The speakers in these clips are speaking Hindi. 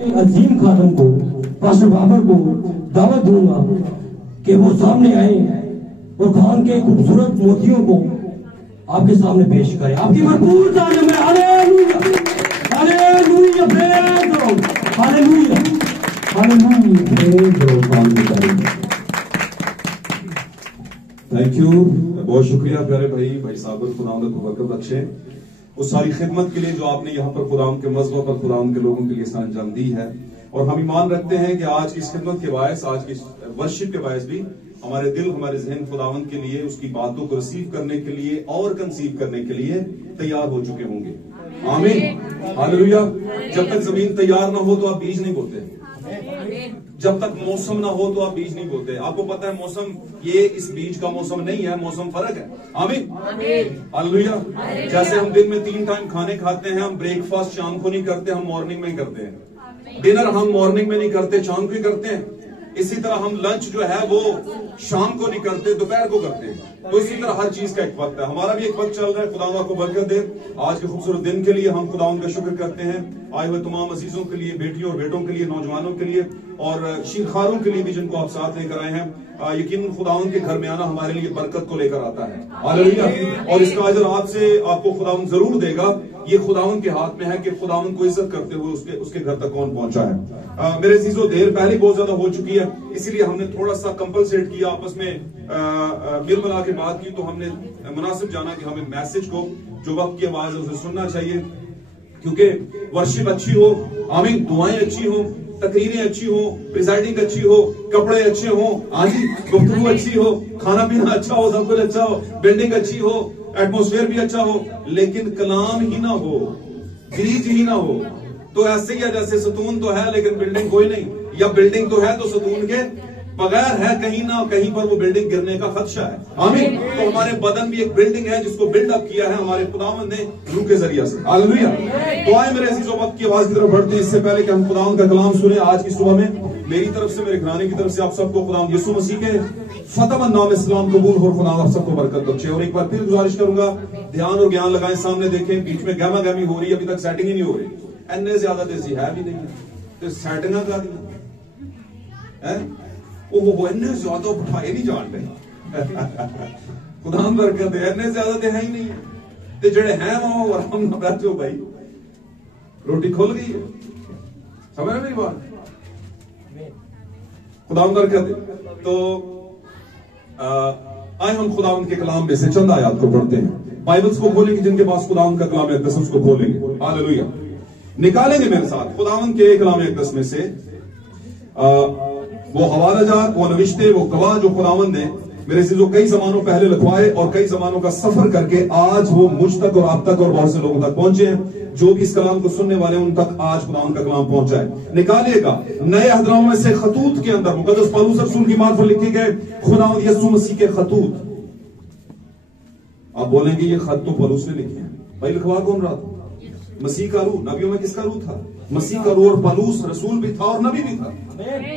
अजीम खातून को, पास्टर बाबर को दावत दूंगा कि वो सामने आए और खान के खूबसूरत मोतियों को आपके सामने पेश करें। आपकी भरपूर तारीफ में hallelujah, hallelujah, praise the Lord, hallelujah, hallelujah, praise the Lord. Thank you, बहुत शुक्रिया प्यारे भाई साहब, खुदावंद को बरकत बख्शे उस सारी खिदमत के लिए जो आपने यहाँ पर खुदावंद के मज़हब पर खुदावंद के लोगों के लिए अंजाम दी है। और हम ईमान रखते हैं कि आज की इस खिदमत के बायस, आज की वर्शिप के बायस भी हमारे दिल, हमारे जहन खुदावंद के लिए, उसकी बातों को रिसीव करने के लिए और कंसीव करने के लिए तैयार हो चुके होंगे। आमीन, हालेलुया। जब तक जमीन तैयार ना हो तो आप बीज नहीं बोते, जब तक मौसम ना हो तो आप बीज नहीं बोते। आपको पता है मौसम, ये इस बीज का मौसम नहीं है, मौसम फर्क है। आमीन, हालेलुया। जैसे हम दिन में 3 टाइम खाने खाते हैं, हम ब्रेकफास्ट शाम को नहीं करते, हम मॉर्निंग में ही करते हैं। डिनर हम मॉर्निंग में नहीं करते, शाम को ही करते हैं। इसी तरह हम लंच जो है वो शाम को नहीं करते, दोपहर को करते हैं। तो इसी तरह हर चीज का एक वक्त है। हमारा भी एक वक्त चल रहा है। खुदावंद को बरकत दे। आज के खूबसूरत दिन के लिए हम खुदावंद का शुक्र करते हैं। आए हुए तमाम अजीजों के लिए, बेटियों और बेटों के लिए, नौजवानों के लिए और शीरखारों के लिए भी जिनको आप साथ लेकर आए हैं। यकीन खुदावंद के घर में आना हमारे लिए बरकत को लेकर आता है। हालेलुया। और इसका अजर आपको खुदावंद जरूर देगा। ये खुदावंद के हाथ में है कि खुदावंद को इज्जत करते हुए उसके घर तक कौन पहुंचा है। मेरे अजीजों, देर पहले बहुत ज्यादा हो चुकी है, इसीलिए हमने थोड़ा सा कंपलसेट किया, आपस में मिल मिला के बात की। तो हमने मुनासिब जाना कि हमें मैसेज को, जो वक्त की आवाज है, उसे सुनना चाहिए, क्योंकि वर्शिप अच्छी हो, आमीन, दुआएं अच्छी हो, तकरीरें अच्छी हो, प्रिजाइडिंग अच्छी हो, कपड़े अच्छे हो, आज गुफ्तगू अच्छी हो, खाना पीना अच्छा हो, सब कुछ अच्छा हो, बिल्डिंग अच्छी हो, एटमोस्फेयर भी अच्छा हो, लेकिन कलाम ही ना हो, बीज ही ना हो, तो ऐसे ही है जैसे सतून तो है लेकिन बिल्डिंग कोई नहीं, या बिल्डिंग तो है तो सतून के बगैर है, कहीं ना कहीं पर वो बिल्डिंग गिरने का खदशा है। आमीन। तो हमारे बदन भी एक बिल्डिंग है जिसको बिल्डअप किया है हमारे खुदावंद ने रूह के जरिए से। हालेलुया। तो आए मेरे अजीजों, वक्त की आवाज की तरफ बढ़ते हैं। इससे पहले कि हम खुदावंद का कलाम सुने, आज की सुबह में मेरी तरफ से, मेरे घराने की तरफ से आप सबको खुदावंद यीशु मसीह के फतेहमंद नाम इस्लाम कबूल हो, खुदावंद आप सबको बरकत बख्शे। और एक बार फिर गुजारिश करूंगा, ध्यान और ज्ञान लगाएं, सामने देखें, बीच में गहमा गहमी हो रही है, अभी तक सेटिंग ही नहीं हो रही। एने ज्यादा तेजी है भी नहीं, तो सेटिंग कर दी है। वो इन्ने ज्यादा उठाए नहीं जान रहे। खुदा बरकत है, इन्ने ज्यादा तो है ही नहीं, ते जेड़े हैं वो आराम ना बैठो भाई, रोटी खुल गई है। समझ मेरी बात? खुदा बरकत है। तो आए हम खुदावंद के कलाम में से चंद आयत को पढ़ते हैं। बाइबल्स को खोलेंगे, जिनके पास खुदावंद का कलाम अक़दस उसको खोलेंगे। हालेलुया। निकालेंगे मेरे साथ खुदावंद के कलाम अक़दस में से वो हवाला जात, वो नविश्ते, वो गवाह जो खुदावंद ने मेरे से जो कई जमानों पहले लिखवाए और कई जमानों का सफर करके आज वो मुझ तक और आप तक और बहुत से लोगों तक पहुंचे हैं। जो भी इस कलाम को सुनने वाले हैं उन तक आज खुदावंद का कलाम पहुंचा है। निकालिएगा नए अहदनामे में से खतूत के अंदर मुकद्दस पौलुस रसूल की मार्फत लिखे गए खुदावंद यीशु मसीह के खतूत। आप बोलेंगे ये खत तो पौलुस ने लिखे हैं। भाई लिखवा कौन रहा था? मसीह का रूह। नबियों में किसका रूह था? मसीह का रूह। और पौलुस रसूल भी था और नबी भी था।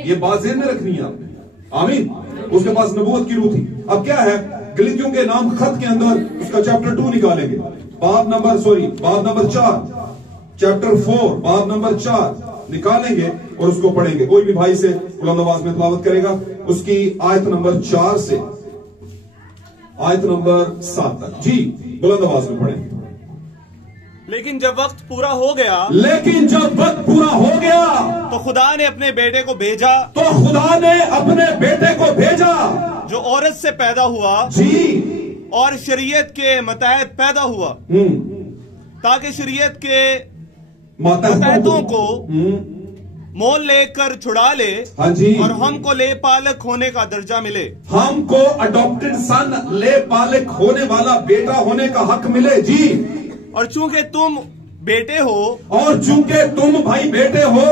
ये बात ज़हन में रखनी है आपने। आमीन। उसके पास नबूवत की रूह थी। अब क्या है, गलीतियों के नाम खत के अंदर उसका चैप्टर 2 निकालेंगे, बाब नंबर 4, चैप्टर 4 बाब नंबर 4 निकालेंगे और उसको पढ़ेंगे। कोई भी भाई से बुलंद आवाज में तिलावत करेगा उसकी आयत नंबर 4 से आयत नंबर 7 तक। जी, बुलंद आवाज में पढ़ेंगे। लेकिन जब वक्त पूरा हो गया, तो खुदा ने अपने बेटे को भेजा, जो औरत से पैदा हुआ जी, और शरीयत के मतहत पैदा हुआ, ताकि शरीयत के मतहतों को मोल लेकर छुड़ा ले। हाँ जी। और हमको ले पालक होने का दर्जा मिले। हमको अडॉप्टेड सन, ले पालक होने वाला बेटा होने का हक मिले। जी। और चूंकि तुम बेटे हो, और चूंकि तुम भाई बेटे हो,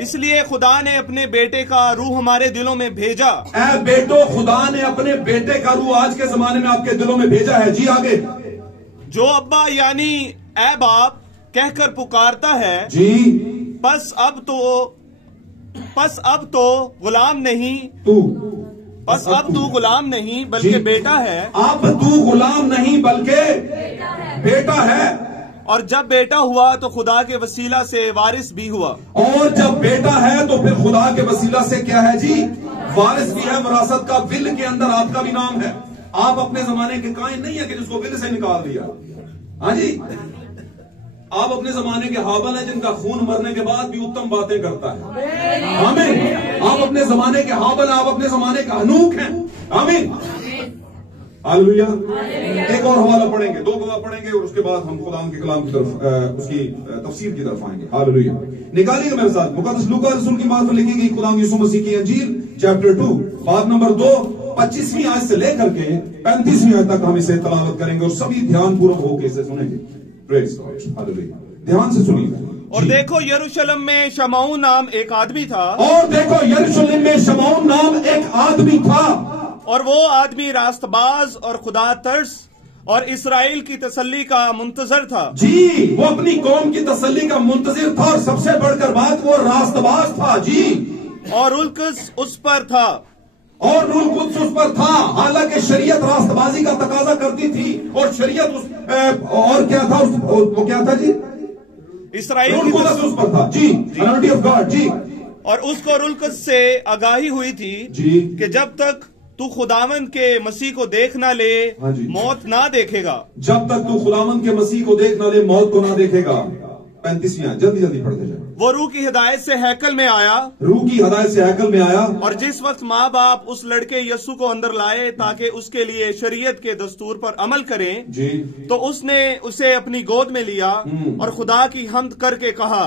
इसलिए खुदा ने अपने बेटे का रूह हमारे दिलों में भेजा। ऐ बेटो, खुदा ने अपने बेटे का रूह आज के जमाने में आपके दिलों में भेजा है। जी, आगे। जो अब्बा यानी ऐ बाप कहकर पुकारता है। जी। बस अब तो गुलाम नहीं तू, बस अब तू गुलाम नहीं बल्कि बेटा है। अब तू गुलाम नहीं बल्कि बेटा है। और जब बेटा हुआ तो खुदा के वसीला से वारिस भी हुआ। और जब बेटा है तो फिर खुदा के वसीला से क्या है जी? वारिस भी है। विरासत का विल के अंदर आपका भी नाम है। आप अपने जमाने के कायन नहीं है कि जिसको विल से निकाल दिया। हाँ जी, आप अपने जमाने के हाबल हैं जिनका खून मरने के बाद भी उत्तम बातें करता है। आमीन। आप अपने जमाने के हाबल, आप अपने जमाने का हनूक हैं। आमीन, हालेलुया। एक और हवाला पढ़ेंगे, 2 गवाह पढ़ेंगे और उसके बाद हम खुदा के कलाम की तरफ उसकी तफसीर की तरफ आएंगे। हालेलुया। निकालिएगा मेरे साथ मुकद्दस लूका रसूल की बात लिखी गई खुदा यीशु मसीह की अंजील चैप्टर 2 बाब नंबर 2 25वीं आयत से लेकर के 35वीं आयत तक हम इसे तलावत करेंगे और सभी ध्यानपूर्वक होकर इसे सुनेंगे। Praise God, hallelujah. ध्यान से सुनिए। और देखो यरूशलेम में शमऊन नाम एक आदमी था। और देखो यरूशलेम में शमऊन नाम एक आदमी था। और वो आदमी रास्तबाज और खुदा तर्स और इसराइल की तसल्ली का मुंतजर था। जी, वो अपनी कौम की तसल्ली का मुंतजर था और सबसे बढ़कर बात वो रास्तबाज था। जी, और रुल्कुस उस पर था। और रूल कुद्स उस पर था। हालांकि शरीयत रास्तबाजी का तकाजा करती थी और शरीयत और क्या था वो क्या था जी? इसराइल रूल कुद्स उस पर था। जी, अथॉरिटी ऑफ गॉड। जी, और उसको रुल्कुस से आगाही हुई थी जी कि जब तक तू खुदावंद के मसीह को देख ना ले, हाँ जी, मौत ना देखेगा। जब तक तू खुदावंद के मसीह को देख ना ले, मौत को ना देखेगा। 35वीं जल्दी जल्दी पढ़ते जाए। वो रूह की हिदायत से हैकल में आया। रूह की हिदायत से हैकल में आया। और जिस वक्त माँ बाप उस लड़के यस्सु को अंदर लाए ताकि उसके लिए शरीयत के दस्तूर पर अमल करें जी, तो उसने उसे अपनी गोद में लिया और खुदा की हम्द करके कहा,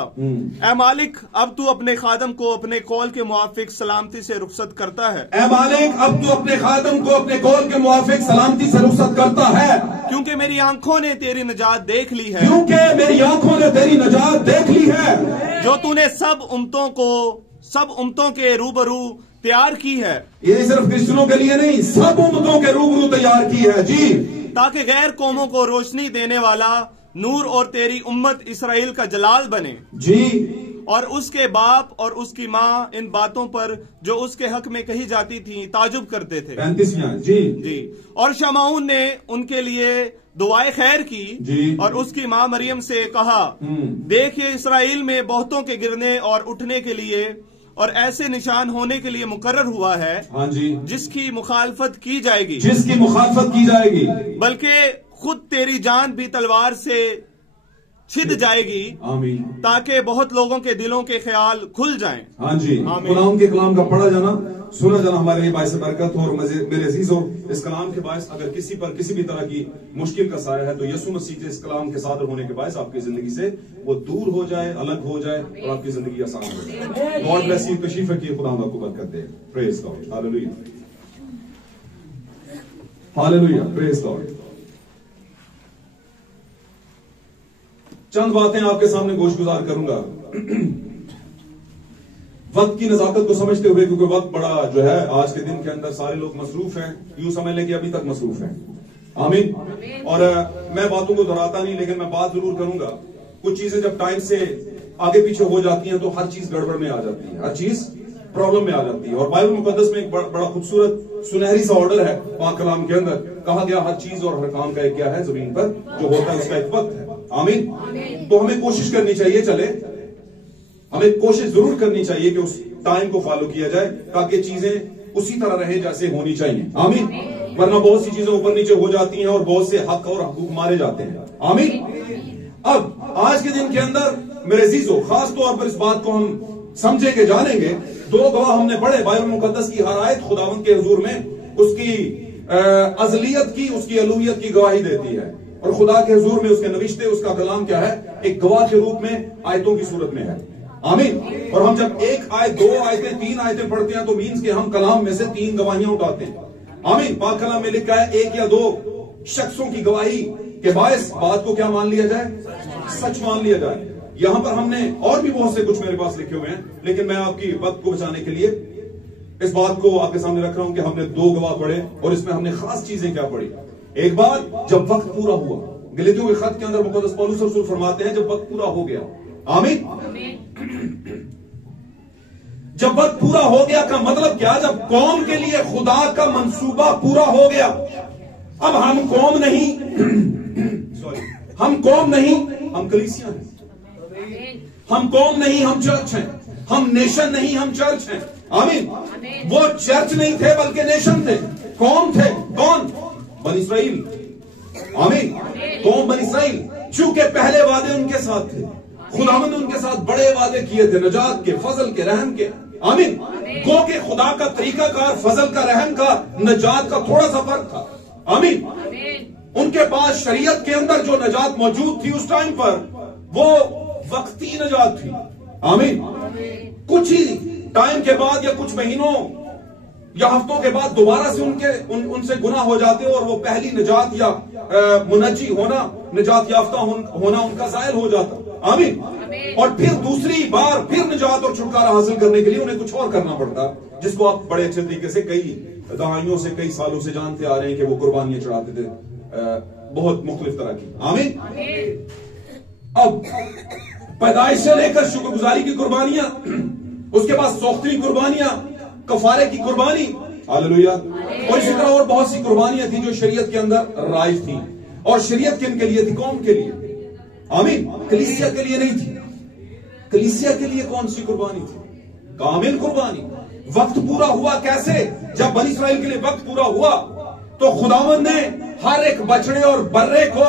ऐ मालिक, अब तू अपने खादम को अपने कौल के मुआफिक सलामती से रुखसत करता है। ऐ मालिक, अब तू अपने खादम को अपने कौल के मुआफिक सलामती से रुखसत करता है। क्योंकि मेरी आंखों ने तेरी निजात देख ली है। क्योंकि मेरी आंखों ने तेरी निजात देख ली है, जो तूने सब उम्मतों के रूबरू तैयार की है। ये सिर्फ क्रिश्चियनों के लिए नहीं, सब उम्मतों के रूबरू तैयार की है। जी, ताकि गैर कौमों को रोशनी देने वाला नूर और तेरी उम्मत इसराइल का जलाल बने। जी, और उसके बाप और उसकी माँ इन बातों पर जो उसके हक में कही जाती थी ताजुब करते थे। 35 जी जी। और शमऊन ने उनके लिए दुआए खैर की जी, और उसकी माँ मरियम से कहा, देखिए इसराइल में बहुतों के गिरने और उठने के लिए और ऐसे निशान होने के लिए मुकर्रर हुआ है। हाँ जी, जिसकी मुखालफत की जाएगी, जिसकी मुखालफत की जाएगी, बल्कि खुद तेरी जान भी तलवार से छिद जाएगी। आमीन। ताकि बहुत लोगों के दिलों के ख्याल खुल जाएं। हाँ जी, कलाम के कलाम का पढ़ा जाना, सुना जाना हमारे लिए बायस बरकत हो। और मेरे अजीजों, इस कलाम के बायस अगर किसी पर किसी भी तरह की मुश्किल का साया है तो यीशु मसीह के इस कलाम के सादर होने के बायस आपकी जिंदगी से वो दूर हो जाए, अलग हो जाए और आपकी जिंदगी आसान हो जाए। गॉड ब्लेस यू, तशरीफ रखिए, खुदा आपको बरकत दे। Praise God, hallelujah, hallelujah, praise God. चंद बातें आपके सामने गोशगुजार करूंगा वक्त की नजाकत को समझते हुए, क्योंकि वक्त बड़ा जो है आज के दिन के अंदर सारे लोग मसरूफ हैं, यूं समझ लें कि अभी तक मसरूफ हैं। आमीन। और मैं बातों को दोहराता नहीं, लेकिन मैं बात जरूर करूंगा। कुछ चीजें जब टाइम से आगे पीछे हो जाती हैं तो हर चीज गड़बड़ में आ जाती है, हर चीज प्रॉब्लम में आ जाती है। और बाइबल मुकद्दस में एक बड़ा खूबसूरत सुनहरी सा ऑर्डर है पाक कलाम के अंदर। कहा गया हर चीज और हर काम का एक क्या है, जमीन पर जो होता है उसका एक वक्त है। आमीन। तो हमें कोशिश करनी चाहिए, हमें कोशिश जरूर करनी चाहिए कि उस टाइम को फॉलो किया जाए ताकि चीजें उसी तरह रहे जैसे होनी चाहिए। आमीन। वरना बहुत सी चीजें ऊपर नीचे हो जाती हैं और बहुत से हक और हकूक मारे जाते हैं। आमीन। अब आज के दिन के अंदर मेरे अजीजों, खास तौर पर इस बात को हम समझेंगे, जानेंगे। 2 गवाह हमने पढ़े, बाइबल मुकद्दस की हर आयत खुदावंद के हुजूर में उसकी अज़लियत की, उसकी अलूहियत की गवाही देती है। और खुदा के हुजूर में उसके नविश्ते, उसका कलाम क्या है, एक गवाह के रूप में आयतों की सूरत में है। आमीन। और हम जब 1 आयत, 2 आयतें, 3 आयतें पढ़ते हैं तो मीन्स के हम कलाम में से 3 गवाहियां उठाते हैं। आमीन। पाक कलाम में लिखा है 1 या 2 शख्सों की गवाही के बायस बात को क्या मान लिया जाए, सच मान लिया जाए। यहां पर हमने और भी बहुत से कुछ मेरे पास लिखे हुए हैं, लेकिन मैं आपकी वक्त को बचाने के लिए इस बात को आपके सामने रख रहा हूं कि हमने 2 गवाह पढ़े और इसमें हमने खास चीजें क्या पढ़ी। एक बात, जब वक्त पूरा हुआ, गलातियों के खत के अंदर मुकद्दस पौलुस रसूल फरमाते हैं जब वक्त पूरा हो गया। आमीन। जब वक्त पूरा हो गया का मतलब क्या, जब कौम के लिए खुदा का मंसूबा पूरा हो गया। अब हम कौम नहीं, हम कलीसिया हैं, हम कौम नहीं, हम चर्च हैं, हम नेशन नहीं, हम चर्च हैं। आमीन। वो चर्च नहीं थे बल्कि नेशन थे। कौन थे? कौन? बनी इस्राइल। आमीन। कौम बनी इस्राइल, चूंकि पहले वादे उनके साथ थे, खुदावंद ने उनके साथ बड़े वादे किए थे, नजात के, फजल के, रहम के। आमीन। गो के खुदा का तरीकाकार, फजल का, रहम का, नजात का थोड़ा सा फर्क था। आमीन। उनके पास शरीयत के अंदर जो नजात मौजूद थी उस टाइम पर, वो वक्ती नजात थी। आमीन। कुछ ही टाइम के बाद या कुछ महीनों या हफ्तों के बाद दोबारा से उनसे गुनाह हो जाते और वो पहली नजात या मुनज्जी होना, नजात याफ्ता होना उनका जायल हो जाता। आमीन। और फिर दूसरी बार फिर निजात और छुटकारा हासिल करने के लिए उन्हें कुछ और करना पड़ता, जिसको आप बड़े अच्छे तरीके से कई दहाइयों से, कई सालों से जानते आ रहे हैं कि वो कुर्बानियां चढ़ाते थे, बहुत मुख्तलिफ तरह की। आमीन। अब पैदाइश से लेकर शुक्रगुजारी की कुर्बानियां, उसके बाद सोख्ती कुर्बानियां, कफारे की कुर्बानी, हालेलुया, और इसी तरह और बहुत सी कुर्बानियां थी जो शरीयत के अंदर राइज थी। और शरीयत किन के लिए थी? कौम के लिए। आमीन। कलीसिया के लिए नहीं थी। कलीसिया के लिए कौन सी कुर्बानी थी? कामिल कुर्बानी। वक्त पूरा हुआ कैसे? जब बनी इस्राइल के लिए वक्त पूरा हुआ तो खुदावंद ने हर एक बछड़े और बर्रे को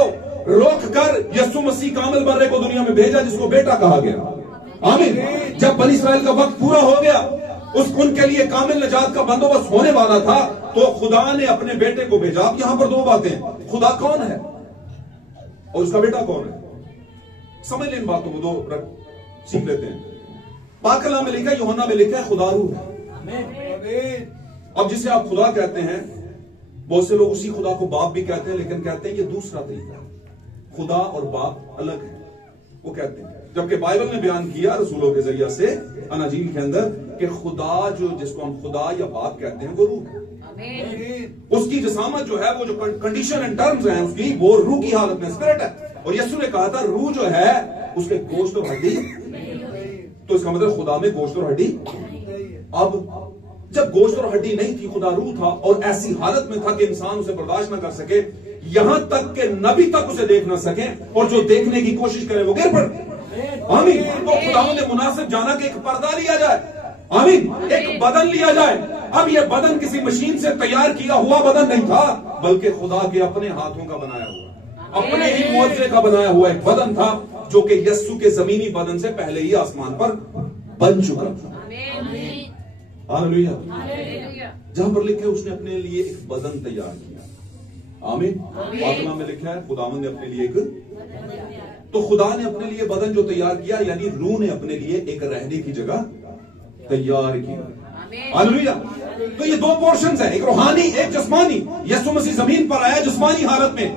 रोक कर यीशु मसीह कामिल बर्रे को दुनिया में भेजा, जिसको बेटा कहा गया। आमीन। जब बनी इस्राइल का वक्त पूरा हो गया, उनके लिए कामिल नजात का बंदोबस्त होने वाला था, तो खुदा ने अपने बेटे को भेजा। अब यहां पर दो बातें, खुदा कौन है और उसका बेटा कौन है, समझ लें इन बातों को, दो सीख लेते हैं। पाक कलाम में लिखा है, यूहन्ना में लिखा है, खुदा रूह है। अब जिसे आप खुदा कहते हैं, बहुत से लोग उसी खुदा को बाप भी कहते हैं, लेकिन कहते हैं ये दूसरा तरीका है, खुदा और बाप अलग है, वो कहते हैं। जबकि बाइबल ने बयान किया रसूलों के जरिए से अनाजील के अंदर कि खुदा जिसको हम खुदा या बाप कहते हैं वो रूह है। उसकी जिसामत जो है, वो जो कंडीशन एंड टर्म्स हैं उसकी, वो रूह की हालत में स्पिरिट है। और यीशु ने कहा था रूह जो है उसके गोश्त और हड्डी, तो इसका मतलब खुदा में गोश्त और हड्डी। अब जब गोश्त और हड्डी नहीं थी, खुदा रूह था, और ऐसी हालत में था कि इंसान उसे बर्दाश्त न कर सके, यहां तक कि नबी तक उसे देख ना सके, और जो देखने की कोशिश करे वो गिर पड़े। आमीन। तो खुदावंद ने मुनासिब जाना कि एक पर्दा लिया जाए, आमीन, एक बदन लिया जाए। अब यह बदन किसी मशीन से तैयार किया हुआ बदन नहीं था, बल्कि खुदा के अपने हाथों का बनाया हुआ, अपने ही मुआवजे का बनाया हुआ एक बदन था, जो कि यस्सु के जमीनी बदन से पहले ही आसमान पर बन चुका था। हालेलुया। जहां पर लिखा है उसने अपने लिए एक बदन तैयार किया। आमीन। बाइबल में लिखा है खुदावंद ने अपने लिए एक, तो खुदा ने अपने लिए बदन जो तैयार किया, यानी रूह ने अपने लिए एक रहने की जगह तैयार की। हालेलुया। तो ये दो पोर्शंस है, एक रूहानी, एक जिस्मानी। यीशु मसीह जमीन पर आया जिस्मानी हालत में,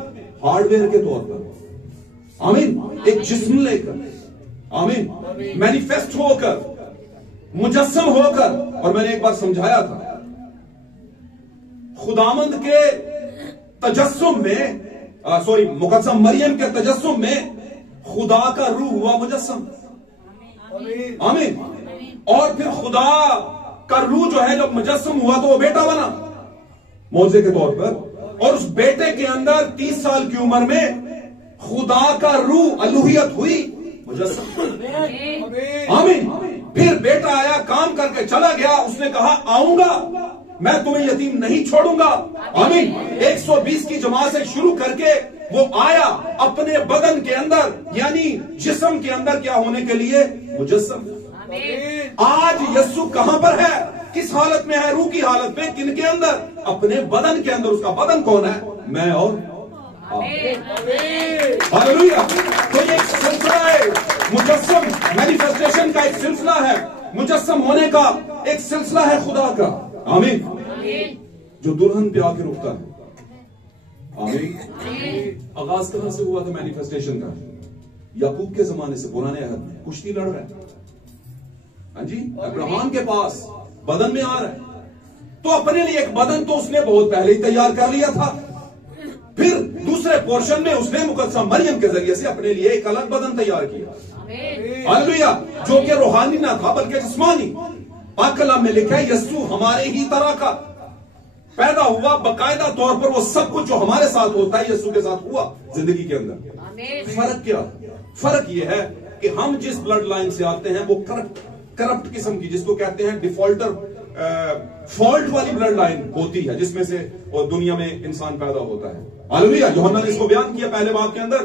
हार्डवेयर के तौर पर, आमीन, एक जिस्म लेकर, आमीन, मैनिफेस्ट होकर, मुजस्सम होकर। और मैंने एक बार समझाया था, खुदावंद के तजस्सुम में, सॉरी, मुकद्दस मरियम के तजस्सुम में खुदा का रूह हुआ मुजस्सम। आमीन। और फिर खुदा का रूह जो है जब मुजस्सम हुआ तो वो बेटा बना मौजे के तौर पर, और उस बेटे के अंदर 30 साल की उम्र में खुदा का रूह अलूहियत हुई, मुजस्सम। आमीन। फिर बेटा आया, काम करके चला गया, उसने कहा आऊंगा, मैं तुम्हें यतीम नहीं छोड़ूंगा। आमीन। 120 की जमात से शुरू करके वो आया अपने बदन के अंदर, यानी जिस्म के अंदर क्या होने के लिए? मुजस्सम। आज यीशु कहां पर है, किस हालत में है? रूह की हालत में। किन के अंदर? अपने बदन के अंदर। उसका बदन कौन है? मैं और हालेलुया। तो ये एक सिलसिला है, मुजस्सम मैनिफेस्टेशन का एक सिलसिला है, मुजस्सम होने का एक सिलसिला है खुदा का। आमीन। जो दुल्हन पे आके रुकता है। आमीन। आगाज कहां से हुआ था मैनिफेस्टेशन का? याकूब के जमाने से, पुराने अहद में कुश्ती लड़ रहा है, हाँ जी, अब्राहम के पास बदन में आ रहा है, तो अपने लिए एक बदन तो उसने बहुत पहले ही तैयार कर लिया था। फिर दूसरे पोर्शन में उसने मुकद्दस मरियम के जरिए से अपने लिए एक अलग बदन तैयार किया। हालेलुया। जो कि रूहानी ना था बल्कि जिस्मानी। पाक कलाम में लिखा है यीशु हमारे ही तरह का पैदा हुआ, बाकायदा तौर पर वो सब कुछ जो हमारे साथ होता है यीशु के साथ हुआ जिंदगी के अंदर। फर्क क्या? फर्क यह है कि हम जिस ब्लड लाइन से आते हैं वो करप्ट किस्म की, जिसको कहते हैं डिफॉल्टर, फॉल्ट वाली ब्लड लाइन होती है, जिसमें से और दुनिया में इंसान पैदा होता है। हालेलुया। यूहन्ना ने इसको बयान किया पहले बाब के अंदर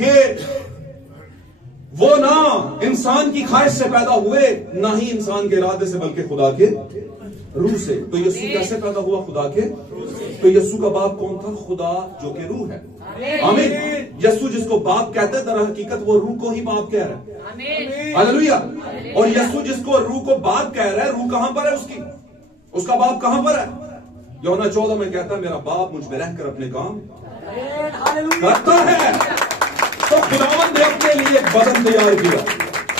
कि वो ना इंसान की ख्वाहिश से पैदा हुए, ना ही इंसान के इरादे से, बल्कि खुदा के रूह से। तो यीशु कैसे पैदा हुआ? खुदा के। तो यीशु का बाप कौन था? खुदा जो कि रूह है। आमीन। यीशु जिसको बाप कहते हैं, दर हकीकत वो रूह को ही बाप कह रहा है। हालेलुया। और यीशु जिसको रूह को बाप कह रहा है, रूह कहां पर है उसकी? उसका बाप कहां पर है? यूहन्ना 14 में कहता है मेरा बाप मुझ में रहकर अपने काम करता है। तो खुदावंद ने अपने लिए एक बदन तैयार किया।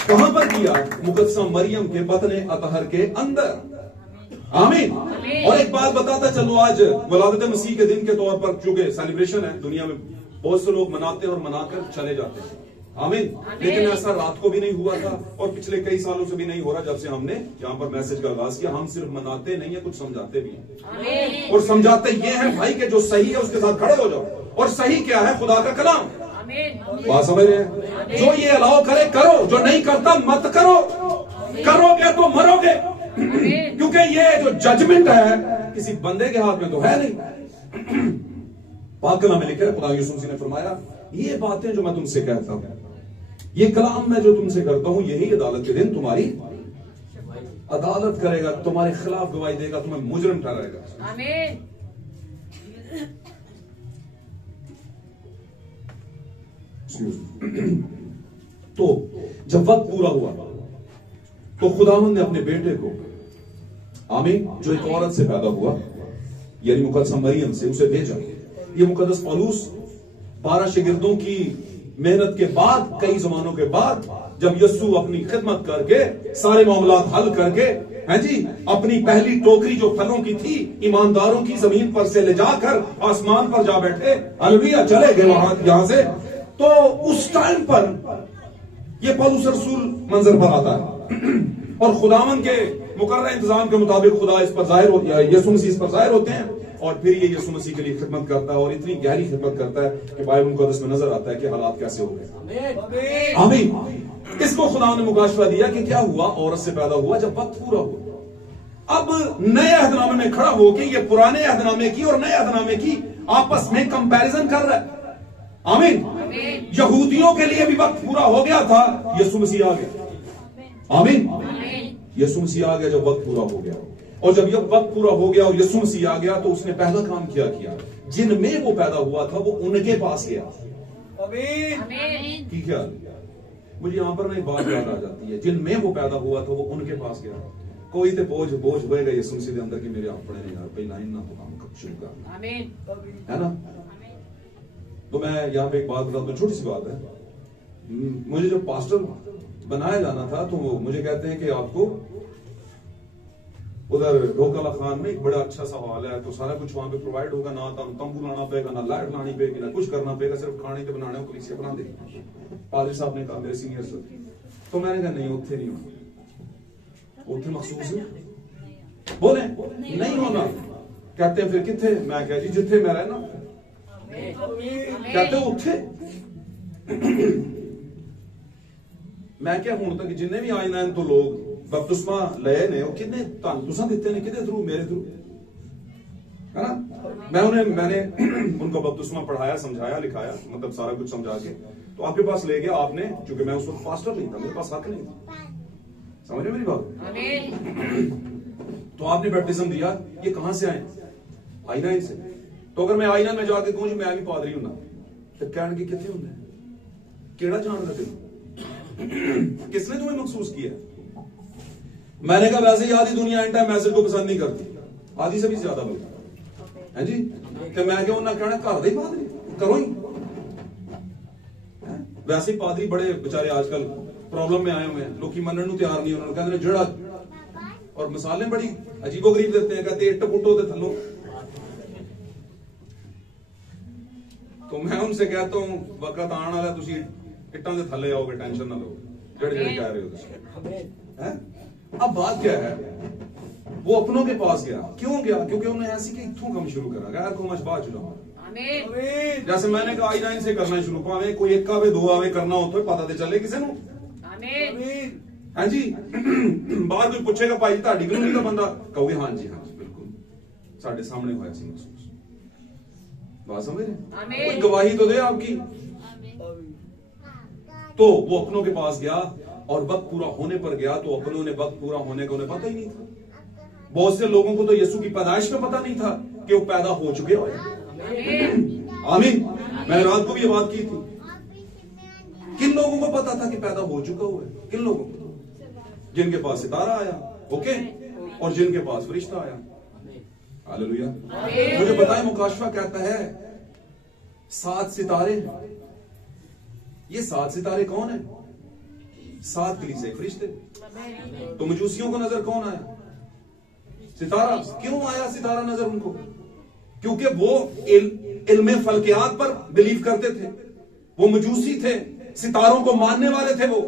कहां पर किया? मुकद्दसा मरियम के बतने अतहर के अंदर। आमीन। और एक बात बताता चलो, आज वलादत मसीह के दिन के तौर पर चूंकि सेलिब्रेशन है, दुनिया में बहुत से लोग मनाते हैं और मनाकर चले जाते हैं। आमीन। लेकिन ऐसा रात को भी नहीं हुआ था और पिछले कई सालों से भी नहीं हो रहा जब से हमने यहाँ पर मैसेज का आगाज किया। हम सिर्फ मनाते नहीं है, कुछ समझाते भी हैं। और समझाते ये हैं भाई कि जो सही है उसके साथ खड़े हो जाओ। और सही क्या है? खुदा का कलाम। बात समझ रहे हैं? जो ये अलाउ करे करो, जो नहीं करता मत करो। करोगे तो मरोगे। क्योंकि ये जो जजमेंट है किसी बंदे के हाथ में तो है नहीं। पाक कलाम में लिखा है, खुदा यीशु मसीह ने फरमाया ये बातें जो मैं तुमसे कहता हूं, ये कलाम मैं जो तुमसे करता हूं, यही अदालत के दिन तुम्हारी अदालत करेगा, तुम्हारे खिलाफ गवाही देगा, तुम्हें मुजरिम ठहराएगा। आमीन। तो जब वक्त पूरा हुआ तो खुदावंद ने अपने बेटे को, आमीन, जो एक औरत से पैदा हुआ यानी मुकद्दसा मरियम से, उसे भेजा। ये मुकद्दस पौलुस 12 शागिर्दों की मेहनत के बाद, कई जमानों के बाद, जब यीशु अपनी खिदमत करके सारे मामलात हल करके, हैं जी, अपनी पहली टोकरी जो फलों की थी ईमानदारों की जमीन पर से ले जाकर आसमान पर जा बैठे। हालेलुया। चले गए वहां यहां से। तो उस टाइम पर ये पौलुस रसूल मंजर पर आता है और खुदावन के मुकर्रर इंतजाम के मुताबिक खुदा इस पर जाहिर होता है, यीशु मसीह इस पर जाहिर होते हैं और फिर ये यीशु मसीह के लिए खिदमत करता है और इतनी गहरी खिदमत करता है कि बाइबल मुकद्दस में नजर आता है कि हालात कैसे हो गए। आमीन। इसको खुदा ने मुकाशवा दिया कि क्या हुआ? औरत से पैदा हुआ जब वक्त पूरा हुआ। अब नए अहदनामे में खड़ा होकर ये पुराने अहदनामे की और नए अहदनामे की आपस में कंपैरिजन कर रहा है। आमीन। यहूदियों के लिए भी वक्त पूरा हो गया था, यीशु मसीह आ गया। आमीन। यीशु मसीह आ गया जब वक्त पूरा हो गया। और जब यह वक्त पूरा हो गया और यीशु मसीह आ गया तो उसने पहला काम क्या किया? जिनमें वो पैदा हुआ था वो उनके पास गया। ठीक है। मुझे यहां पर ना एक बात याद आ जाती है, जिनमें वो पैदा हुआ था वो उनके पास गया। कोई तो बोझ होएगा यीशु मसीह के अंदर कि मेरे अपने नहीं यार, पहला इन ना तो काम शुरू कर, है ना। तो मैं यहाँ पे एक बात बताता हूँ, छोटी सी बात है। मुझे जब पास्टर बनाया जाना था तो मुझे कहते हैं कि आपको उधर ढोकला खान में एक बड़ा अच्छा सा हॉल है, तो सारा कुछ वहां पे प्रोवाइड होगा, ना तंबू लाना पड़ेगा, ना लाइट लानी पड़ेगी, ना कुछ करना पड़ेगा, सिर्फ खाने के बनाने को कलीसिया बना देगी। पादरी साहब ने कहा, मेरे सीनियर से, तो मैंने कहा नहीं उत्थे नहीं होना, उत्थे मखसूस है, बोले नहीं होना। कहते हैं फिर किथे? मैं कहा जी जिथे मैं रहना। कहते उत्थे। मैं क्या हूं तक जिन्हें भी आए ना तो लोग बपतिस्मा लए ने किन्ने तुसा दिते ने, किदे थ्रू? मेरे थ्रू, है ना। मैंने उनको बपतिस्मा पढ़ाया, समझाया, लिखाया, मतलब सारा कुछ समझा के तो आपके पास ले गया आपने, क्योंकि मैं उस वक्त पास्टर नहीं था, मेरे पास हक नहीं था। समझ रहे मेरी बात? तो आपने बैप्टिज्म दिया। ये कहां से आए? आईना से। तो अगर मैं आईना में जाके कहूं मैं भी पादरी हूं ना, तो कहने की कितने होंगे? केड़ा जान लगे? किसने तुम्हें महसूस किया? मैंने कहा वैसे ही आधी दुनिया एंड टाइम मैसेज को पसंद नहीं करती, आधी से भी ज्यादा बल्कि, है जी। तो मैं क्या उन्हें कहना घर दे पादरी करो ही। वैसे ही पादरी बड़े बेचारे आजकल प्रॉब्लम में आए हुए हैं, लोग मनने को तैयार नहीं, उन्होंने कहते जड़ा और मिसालें बड़ी अजीबो गरीब देते हैं, कहते इट पुटो ते थलो। तो मैं उनसे कहता हूं वक्त आने वाला, तुसी इट्टां दे थले आओगे, टेंशन ना लो, जड़े जड़े कह रहे हो तुसी। अब बात क्या है? वो अपनों के पास गया। क्यों गया? क्योंकि उन्हें ऐसी कि इत्थों कम शुरू करा, गैर को मच बात चुना। जैसे मैंने कहा आई जाइन से करना शुरू पावे कोई एक आवे दो आवे करना हो तो पता तो चले किसी ਨੂੰ हाँ जी बाहर कोई पूछेगा भाई ਤੁਹਾਡੀ ਕਲੋਨੀ ਦਾ ਬੰਦਾ ਕਹੋਗੇ हाँ जी बिल्कुल साढ़े सामने होया सी महसूस बात समझ रहे कोई गवाही तो दे आपकी तो वो अपनों के पास गया और वक्त पूरा होने पर गया तो अपनों ने वक्त पूरा होने का उन्हें पता ही नहीं था। बहुत से लोगों को तो यीशु की पैदाइश में पता नहीं था कि वो पैदा हो चुके हो। आमीन। मैंने रात को भी ये बात की थी। किन लोगों को पता था कि पैदा हो चुका हुआ है? किन लोगों को? जिनके पास सितारा आया, ओके, और जिनके पास फरिश्ता आया। हालेलुया। मुझे बताएं मुकाशफा कहता है 7 सितारे। ये 7 सितारे कौन है? 7 कलीसिया के फरिश्ते। तो मजूसियों को नजर कौन आया? सितारा। क्यों आया सितारा नजर उनको? क्योंकि वो इल्मे फल्कियात पर बिलीव करते थे, वो मजूसी थे, सितारों को मानने वाले थे वो।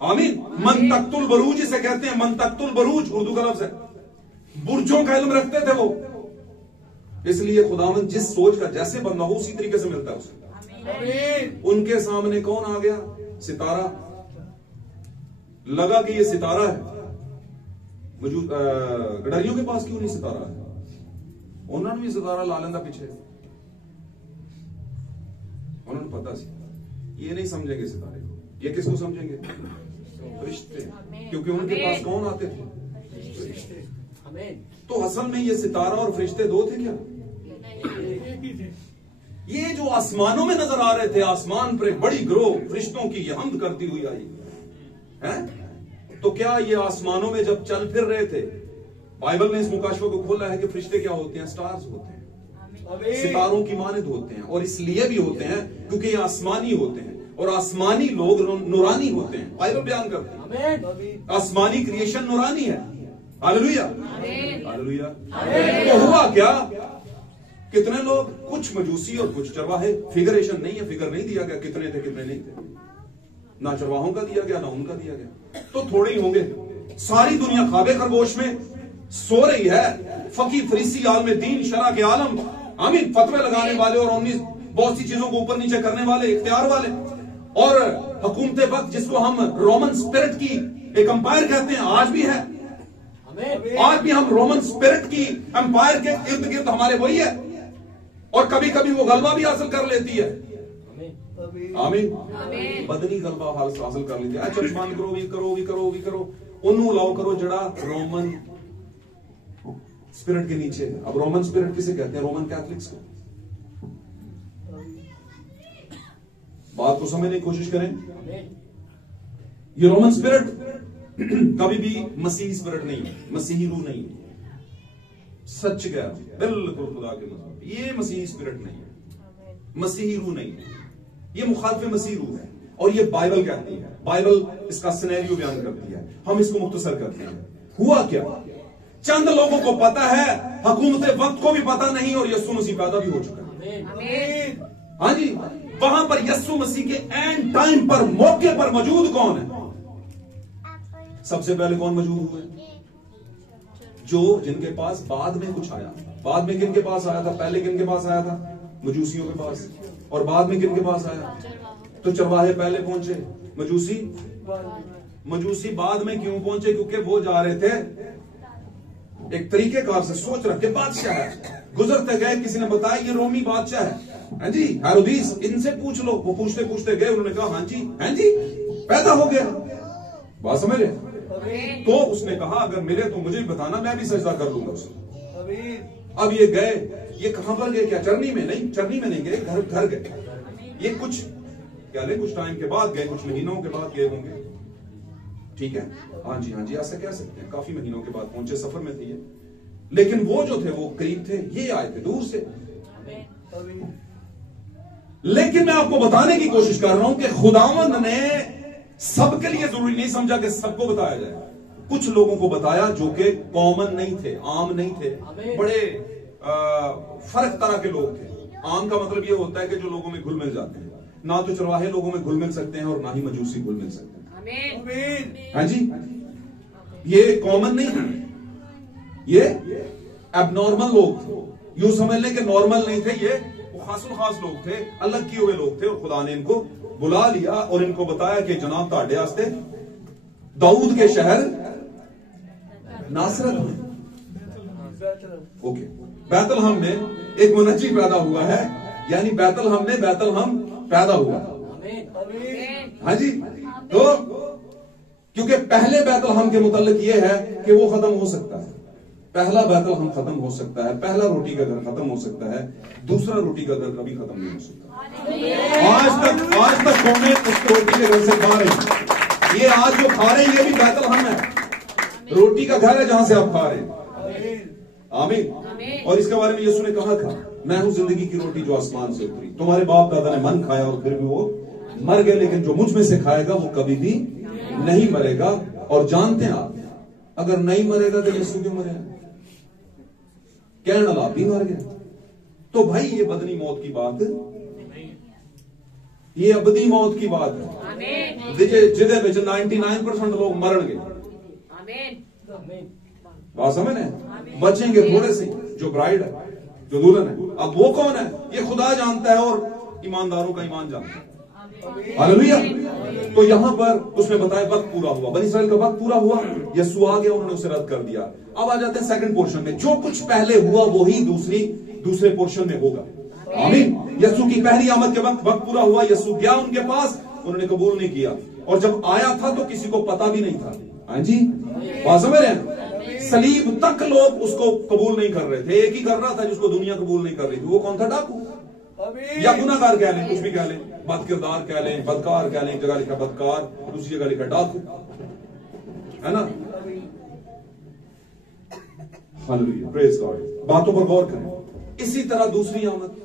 आमीन। मन तख्तुल बरूज इसे कहते हैं, मन तख्तुल बरूज उर्दू का लफ्ज है। बुर्जों का इल्म रखते थे वो। इसलिए खुदावंद जिस सोच का जैसे बंदा हो उसी तरीके से मिलता है उसे। उनके सामने कौन आ गया? सितारा। लगा कि ये सितारा है। गडरियों के पास क्यों नहीं सितारा है? उन्होंने भी सितारा ला लेंदा पीछे। उन्होंने पता सी ये नहीं समझेंगे सितारे को। ये किसको समझेंगे? फरिश्ते। क्योंकि उनके पास कौन आते थे? फरिश्ते। तो असल में ये सितारा और फरिश्ते दो थे क्या? ये जो आसमानों में नजर आ रहे थे, आसमान पर एक बड़ी ग्रोह फरिश्तों की ये हमद करती हुई आई है। तो क्या ये आसमानों में जब चल फिर रहे थे, बाइबल ने इस मुकाशफे को खोला है कि फरिश्ते क्या होते हैं? स्टार्स होते हैं, सितारों की मानद होते हैं। और इसलिए भी होते हैं क्योंकि ये आसमानी होते हैं और आसमानी लोग नूरानी होते हैं। बाइबल बयान करते हैं आसमानी क्रिएशन नूरानी है। Hallelujah, hallelujah. तो हुआ क्या? कितने लोग? कुछ मजूसी और कुछ चरवाहे। फिगरेशन नहीं है, फिगर नहीं दिया गया कितने थे कितने नहीं थे। ना चरवाहों का दिया गया ना उनका दिया गया। तो थोड़े ही होंगे। सारी दुनिया खाबे खरगोश में सो रही है। फकी फरीसी आलम दीन शरा के आलम, आमीन, फतवे लगाने वाले और 19 बहुत सी चीजों को ऊपर नीचे करने वाले, इख्तियार वाले, और हुकूमत वक्त जिसको हम रोमन स्पिरिट की एक अंपायर कहते हैं, आज भी है। आज भी हम रोमन स्पिरिट की अंपायर के इर्द गिर्द हमारे वही है। और कभी कभी वो गलबा भी हासिल कर लेती है। आमीन। बदनी गलबा हासिल कर लेती है। चर्च बंद करो, भी करो, भी करो, भी करो, उन्होंने लाओ करो जड़ा रोमन स्पिरिट के नीचे। अब रोमन स्पिरिट किसे कहते हैं? रोमन कैथलिक्स को। बात को समझने की कोशिश करें। ये रोमन स्पिरिट कभी भी मसीही स्पिरिट नहीं है, मसीही रूह नहीं है। सच कह रहा हूं, बिल्कुल खुदा के मतलब, ये मसीही स्पिरिट नहीं है, मसीही रूह नहीं है। ये मुखालिफ मसीह रूह है। और ये बाइबल कहती है, बाइबल इसका सिनेरियो बयान करती है। हम इसको मुख्तसर करते हैं। हुआ क्या? चंद लोगों को पता है, हुकूमत वक्त को भी पता नहीं, और यीशु मसीह पैदा भी हो चुका है। हाँ जी। वहां पर यीशु मसीह के एंड टाइम पर, मौके पर मौजूद कौन है? सबसे पहले कौन मौजूद हुए? जो जिनके पास बाद में कुछ आया। बाद में किन के पास आया था? पहले किन के पास आया था? मजूसियों के पास। और बाद में किन के पास आया? तो चरवाहे पहले पहुंचे, मजूसी बाद में क्यों पहुंचे? क्योंकि वो जा रहे थे एक तरीकेकार से सोच रखे बादशाह है। गुजरते गए, किसी ने बताया ये रोमी बादशाह है। हाँ जी, हेरोदिस, इनसे पूछ लो। वो पूछते पूछते गए, उन्होंने कहा हाँ जी, हाँ जी, पैदा हो गया। बात समझ रहे? तो उसने कहा अगर मिले तो मुझे बताना, मैं भी सजदा कर लूंगा उसको। अब ये गए, ये कहां पर गए? क्या चरनी में? नहीं, चरनी में नहीं गए, घर गए। ये कुछ क्या ले, कुछ टाइम के बाद गए, कुछ महीनों के बाद गए होंगे। ठीक है, हाँ जी, हाँ जी, ऐसा कह सकते हैं। काफी महीनों के बाद पहुंचे, सफर में थे ये। लेकिन वो जो थे वो करीब थे, ये आए थे दूर से। लेकिन मैं आपको बताने की कोशिश कर रहा हूं कि खुदावंद ने सबके लिए जरूरी नहीं समझा कि सबको बताया जाए। कुछ लोगों को बताया जो कि कॉमन नहीं थे, आम नहीं थे, बड़े फर्क तरह के लोग थे। आम का मतलब यह होता है कि जो लोगों में घुल मिल जाते हैं। ना तो चरवाहे लोगों में घुल मिल सकते हैं और ना ही मजूसी घुल मिल सकते हैं। हाँ जी, ये कॉमन नहीं है, ये एबनॉर्मल लोग थे। यूं समझ लें कि नॉर्मल नहीं थे, ये वो खासुल खास लोग थे, अलग किए हुए लोग थे, और खुदा ने इनको बुला लिया और इनको बताया कि जनाब ताड़े आस्ते दाऊद के शहर नासरत में, ओके, बैतलहम में एक मुनज्जी पैदा हुआ है, यानी बैतलहम में बैतलहम पैदा हुआ। हाँ जी, तो क्योंकि पहले बैतलहम के मुतालिक ये है कि वो खत्म हो सकता है, पहला बैतलहम खत्म हो सकता है, पहला रोटी का घर खत्म हो सकता है, दूसरा रोटी का घर कभी खत्म नहीं हो सकता। आज तक कौमें उस रोटी के घर से खा रहे हैं, ये आज जो खा रहे हैं ये भी बैतलहम है, रोटी का घर है जहां से आप खा रहे हैं। आमीन। और इसके बारे में यीशु ने कहा था, मैं हूं जिंदगी की रोटी जो आसमान से उतरी। तुम्हारे बाप दादा ने मन खाया और फिर भी वो मर गए, लेकिन जो मुझ में से खाएगा वो कभी भी नहीं मरेगा। और जानते हैं आप, अगर नहीं मरेगा तो यीशु क्यों मरेगा? कहने लगा भी मर गया। तो भाई ये बदनी मौत की बात, ये अबदी मौत की बात है, जिदे विच 99% लोग मरणगे, बात समझ है, बचेंगे थोड़े से, जो ब्राइड है, जो दुल्हन है। अब वो कौन है ये खुदा जानता है और ईमानदारों का ईमान जानता है। हालेलुया। तो यहां पर उसने बताया वक्त पूरा हुआ, बनी इस्राएल का वक्त पूरा हुआ, यीशु आ गया, उन्होंने उसे रद्द कर दिया। अब आ जाते हैं सेकंड पोर्शन में, जो कुछ पहले हुआ वही दूसरे पोर्शन में होगा। आमीन। यीशु की पहली आमद के वक्त पूरा हुआ, यीशु गया उनके पास, उन्होंने कबूल नहीं किया, और जब आया था तो किसी को पता भी नहीं था। हाँ जी, बात समझ रहे हैं? सलीब तक लोग उसको कबूल नहीं कर रहे थे, एक ही कर रहा था जिसको दुनिया कबूल नहीं कर रही थी। वो कौन था? डाकू या गुनाहगार कह लें, कुछ भी कह लें, बदकिरदार कह लें, बदकार कह लें, एक जगह लिखा बदकार, दूसरी जगह लिखा डाकू, है ना। Hallelujah, praise God. बातों पर गौर करें। इसी तरह दूसरी आमद,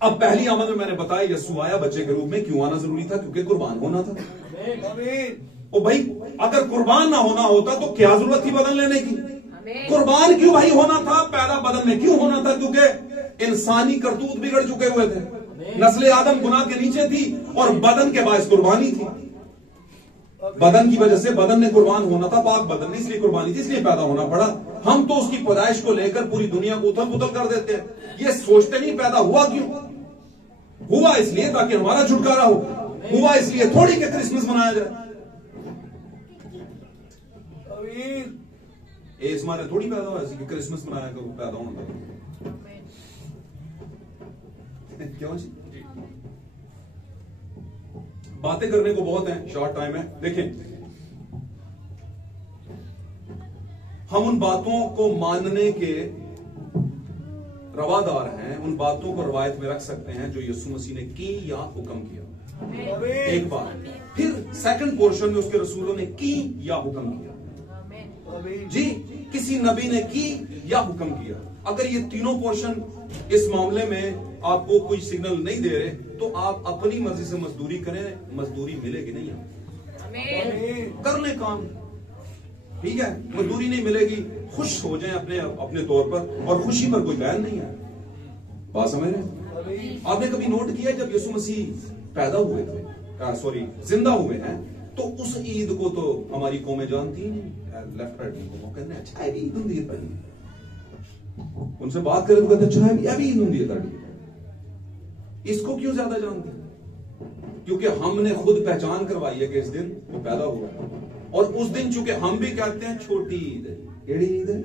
अब पहली आमद में मैंने बताया यीशु आया बच्चे के रूप में, क्यों आना जरूरी था? क्योंकि कुर्बान होना था। ओ भाई, अगर कुर्बान ना होना होता तो क्या जरूरत थी बदन लेने की? कुर्बान क्यों भाई होना था? पैदा बदन में क्यों होना था? क्योंकि इंसानी करतूत बिगड़ चुके हुए थे, नस्ल आदम गुनाह के नीचे थी, और बदन के बायस कुर्बानी थी। बदन की वजह से बदन ने कुर्बान होना था, पाक बदन ने, इसलिए कुर्बानी थी, इसलिए पैदा होना पड़ा। हम तो उसकी पैदाइश को लेकर पूरी दुनिया को उथल पुथल कर देते हैं, ये सोचते नहीं पैदा हुआ क्यों। हुआ इसलिए ताकि हमारा छुटकारा हो, हुआ इसलिए थोड़ी के क्रिसमस मनाया जाए। इस मारे थोड़ी पैदा हुआ कि क्रिसमस मनाया करो, पैदा होना था। क्यों जी? बातें करने को बहुत है, शॉर्ट टाइम है। देखें, हम उन बातों को मानने के रवादार हैं, उन बातों को रवायत में रख सकते हैं जो यीशु मसीह ने की या हुक्म किया। एक बार फिर सेकंड पोर्शन में उसके रसूलों ने की या हुक्म किया। जी, किसी नबी ने की या हुक्म किया। अगर ये तीनों पोर्शन इस मामले में आपको कोई सिग्नल नहीं दे रहे तो आप अपनी मर्जी से मजदूरी करें, मजदूरी मिलेगी नहीं। कर ले काम, ठीक है, मजदूरी नहीं मिलेगी, खुश हो जाएं अपने तौर पर, और खुशी पर कोई बैन नहीं है। बात समझ रहे? आपने कभी नोट किया जब यीशु मसीह पैदा हुए थे, सॉरी जिंदा हुए हैं, तो उस ईद को तो हमारी कौमें जानती ही नहीं। लेफ्ट राइट को कहते हैं अच्छा है ईद होंगी है, उनसे बात करें तो कहते अच्छा है अभी ईद होंगी है। इसको क्यों ज्यादा जानते हैं? क्योंकि हमने खुद पहचान करवाई है कि इस दिन वो पैदा हुआ है, और उस दिन चूंकि हम भी कहते हैं छोटी ईद है। केड़ी ईद है?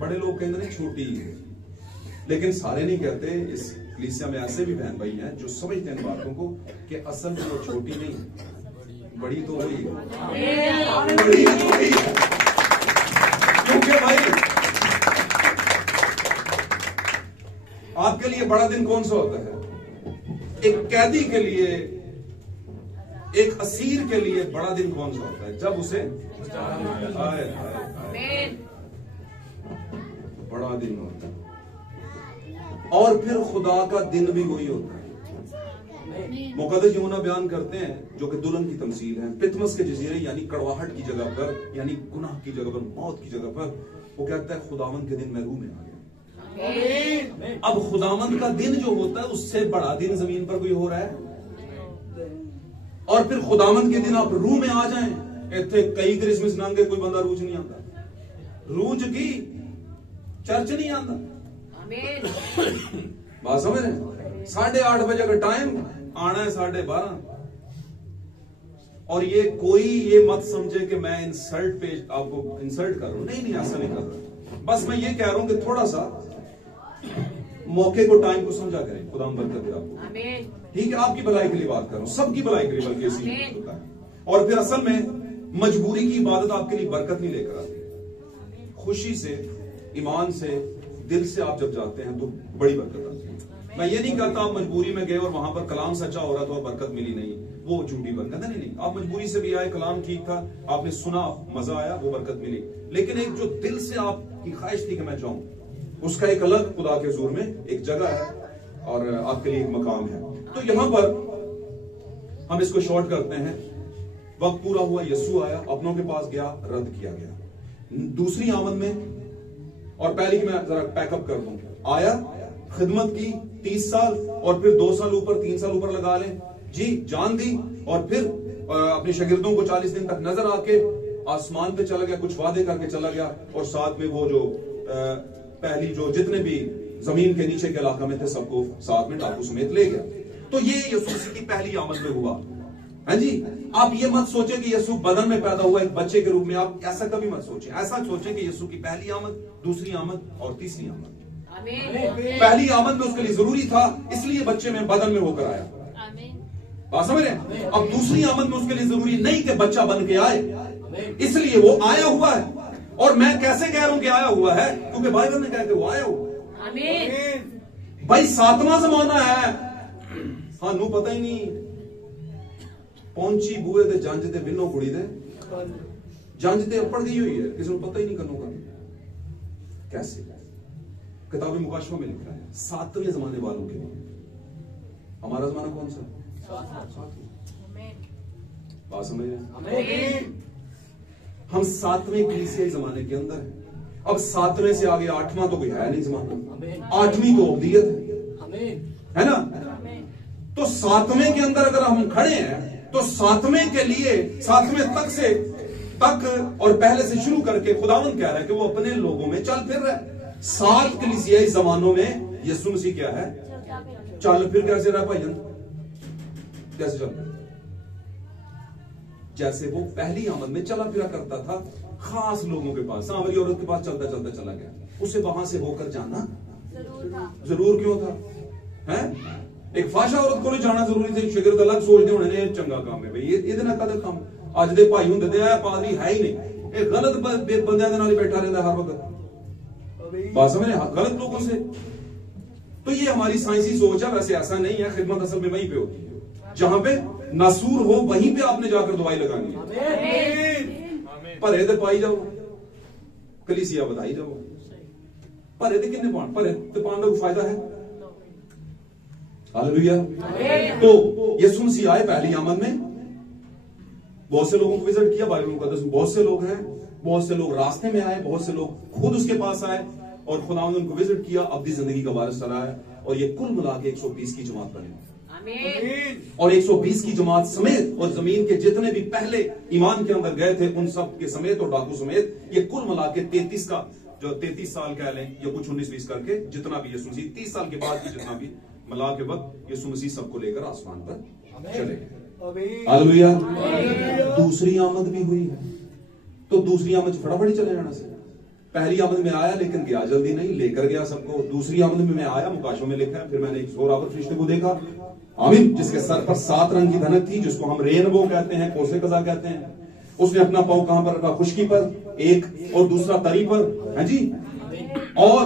बड़े लोग कहते हैं छोटी ईद है, लेकिन सारे नहीं कहते। इस कलीसिया में ऐसे भी बहन भाई हैं जो समझते हैं बातों को कि असल में वो छोटी नहीं, बड़ी तो वही है, बड़ी तो वही है। क्योंकि भाई आपके लिए बड़ा दिन कौन सा होता है? एक कैदी के लिए, एक असीर के लिए बड़ा दिन कौन सा होता है? जब उसे बड़ा दिन होता है। और फिर खुदा का दिन भी वही होता है। मुक़द्दस यूहन्ना बयान करते हैं, जो कि दुल्हन की तमसील है, पितमस के जजीरे यानी कड़वाहट की जगह पर, यानी गुनाह की जगह पर, मौत की जगह पर, वो कहता है खुदावंद के दिन मैं रूह में आ गया। अब खुदावंद का दिन जो होता है उससे बड़ा दिन जमीन पर कोई हो रहा है? और फिर खुदावंद के दिन आप रूह में आ जाएं, इतने कई क्रिसमस नांगे कोई बंदा रूज नहीं आता, रूज की चर्च नहीं आता, बात समझ रहे हैं? 8:30 बजे का टाइम, आना है 12:30। और ये कोई ये मत समझे कि मैं इंसल्ट पे आपको इंसल्ट कर रहा हूं, नहीं ऐसा नहीं कर रहा। बस मैं ये कह रहा हूं कि थोड़ा सा मौके को, टाइम को समझा करें। खुदा बरकत दे आपको, ठीक है? आपकी भलाई के लिए बात कर रहा हूं, सबकी भलाई के लिए, बल्कि इसी होता है। और फिर असल में मजबूरी की इबादत आपके लिए बरकत नहीं लेकर आती। खुशी से, ईमान से, दिल से आप जब जाते हैं तो बड़ी बरकत आती है। मैं ये नहीं कहता आप मजबूरी में गए और वहां पर कलाम सच्चा हो रहा था और बरकत मिली नहीं, वो झूठी बरकत है। नहीं, आप मजबूरी से भी आए, कलाम ठीक था, आपने सुना, मजा आया, वो बरकत मिली। लेकिन एक जो दिल से आपकी ख्वाहिश थी कि मैं जाऊं, उसका एक अलग खुदा के हुजूर में एक जगह है और आपके लिए एक मकाम है। तो यहां पर हम इसको शॉर्ट करते हैं। वक्त पूरा हुआ, यीशु आया, अपनों के पास गया, रद्द किया गया। दूसरी आमद में, और पहले ही मैं जरा पैकअप कर दूं, आया, खिदमत की 30 साल और फिर 2 साल ऊपर, 3 साल ऊपर लगा लें जी, जान दी, और फिर अपने शागिर्दों को 40 दिन तक नजर आके आसमान पे चला गया, कुछ वादे करके चला गया, और साथ में वो जो पहली जो जितने भी जमीन के नीचे के इलाका में थे सबको साथ में टापू समेत ले गया। तो ये यीशु मसीह की पहली आमद में हुआ है जी। आप ये मत सोचे कि यीशु बदन में पैदा हुआ एक बच्चे के रूप में, आप ऐसा कभी मत सोचें। ऐसा सोचें कि यीशु की पहली आमद, दूसरी आमद और तीसरी आमद। पहली आमद में उसके लिए जरूरी था, इसलिए बच्चे में बदन में होकर आया। बात समझ रहे हैं? अब दूसरी आमद में उसके लिए जरूरी नहीं कि बच्चा बन के आए, इसलिए वो आया हुआ है। और मैं कैसे कह रहा हूं कि आया हुआ है? क्योंकि बाइबल ने कहा कि वो आया हुआ। भाई 7वां जमाना है, सानू पता ही नहीं। पहुंची बूए दे जंज दे बिनो कुड़ी दे, जंज ते अपड़ गई हुई है, किसी को पता ही नहीं कनो का। कैसे? किताब मुकाशवा में लिखा है 7वें जमाने वालों के लिए। हमारा जमाना कौन सा? बात समझ रहे? हम 7वें कलीसियाई जमाने के अंदर हैं। अब 7वें से आगे 8वां तो कोई है नहीं जमाना, 8वीं तो अब्दियत है ना। तो 7वें के अंदर अगर हम खड़े हैं तो 7वें के लिए, 7वें तक और पहले से शुरू करके खुदावंद कह रहा है कि वो अपने लोगों में चल फिर रहा है। 7 कलीसियाई जमानों में यीशु मसीह क्या है? चल फिर कैसे रहा भाईजान? कैसे चल? जैसे वो पहली आमद में चला फिरा करता था, खास लोगों के पास, सांवरी औरत के पास चलता चलता चला गया। उसे वहां से होकर जाना जरूर क्यों था? हैं? एक फाशा औरत को जाना जरूरी था। शागिर्द अलग सोचते होने ने चंगा काम है भाई, ये कदर काम अज दे भाई होंदे ते पादरी है ही नहीं। ये गलत बंदे नाल बैठा रहता हर वक्त। बात समझ, गलत लोगों से। तो ये हमारी साइंसी सोच है, वैसे ऐसा नहीं है। खिदमत असल में वहीं पे होती है, जहां पे नासूर हो वहीं पे आपने जाकर दवाई लगानी है। भरे ते पाई जाओ, कलीसिया बताई जाओ। भरे ते किन्ने पान? भरे ते पान का फायदा है? हालेलुया। तो यीशु मसीह आए पहली आमद में, बहुत से लोगों को विजिट किया। बाइबल मुकद्दस में बहुत से लोग हैं, बहुत से लोग रास्ते में आए, बहुत से लोग खुद उसके पास आए और खुदावंद उनको विजिट किया, अपनी जिंदगी का वारिस ठहराया, और ये कुल मिला के 120 की जमात बनी। और 120 की जमात समेत और जमीन के जितने भी पहले ईमान के अंदर गए थे उन सब के समेत और डाकू समेत, ये कुल मिला के 33 का जो 33 साल कह लें या कुछ 19-20 करके जितना भी यीशु मसीह 30 साल के बाद की जितना भी मिला के वक्त यीशु मसीह सबको लेकर आसमान पर चले गए। हालेलुया। दूसरी आमद भी हुई है, तो दूसरी आमद फटाफट चले जाना से। पहली आमद में आया लेकिन गया जल्दी नहीं, लेकर गया सबको। दूसरी आमद में मैं आया, मुकाशों में लिखा है, फिर मैंने एक जोरावर फरिश्ते को देखा, आमीन, जिसके सर पर 7 रंग की धनक थी, जिसको हम रेनबो कहते हैं, कोसे कजा कहते हैं। उसने अपना पांव कहां पर रखा? खुशकी पर, एक, और दूसरा तरी पर, है जी। और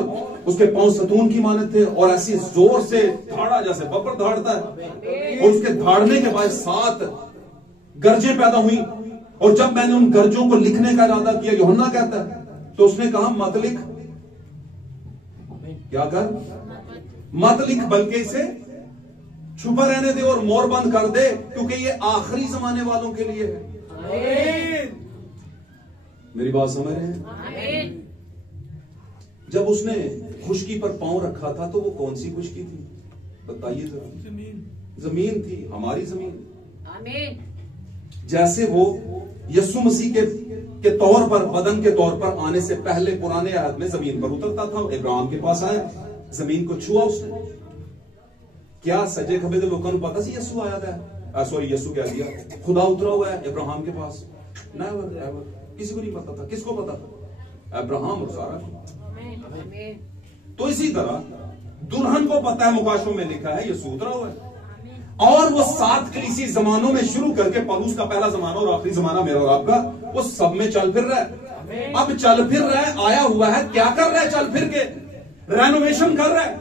उसके पांव सतून की मानत थे, और ऐसी जोर से धाड़ा जैसे बब्बर धाड़ता है, और उसके धाड़ने के बाद 7 गर्जें पैदा हुई। और जब मैंने उन गर्जों को लिखने का इरादा किया, यूहन्ना कहता है, तो उसने कहा मत लिख। क्या कर? मत लिख, बल्कि इसे छुपा रहने दे और मोर बंद कर दे, क्योंकि ये आखिरी जमाने वालों के लिए है। मेरी बात समझ रहे हैं? जब उसने खुशकी पर पांव रखा था तो वो कौन सी खुशकी थी? बताइए जरा। जमीन थी, हमारी जमीन। जैसे वो यीशु मसीह के तौर पर, बदन के तौर पर आने से पहले पुराने आयत में जमीन पर उतरता था, इब्राहिम के पास आया, जमीन को छुआ उसने। क्या सजे खबे के लोगों को पता सी यसू आया था, सॉरी यसू क्या दिया, खुदा उतरा हुआ है अब्राहम के पास? नेवर एवर, किसी को नहीं पता था। किसको पता था? अब्राहम और सारा को। तो इसी तरह दुल्हन को पता है, मुकाशों में लिखा है यसू उतरा हुआ है। और वो 7 कलीसी जमानों में शुरू करके पौलुस का पहला जमाना और आखिरी जमाना मेरा और आपका, वो सब में चल फिर रहा है। अब चल फिर रहा है, आया हुआ है, क्या कर रहा है? चल फिर के रेनोवेशन कर रहा है,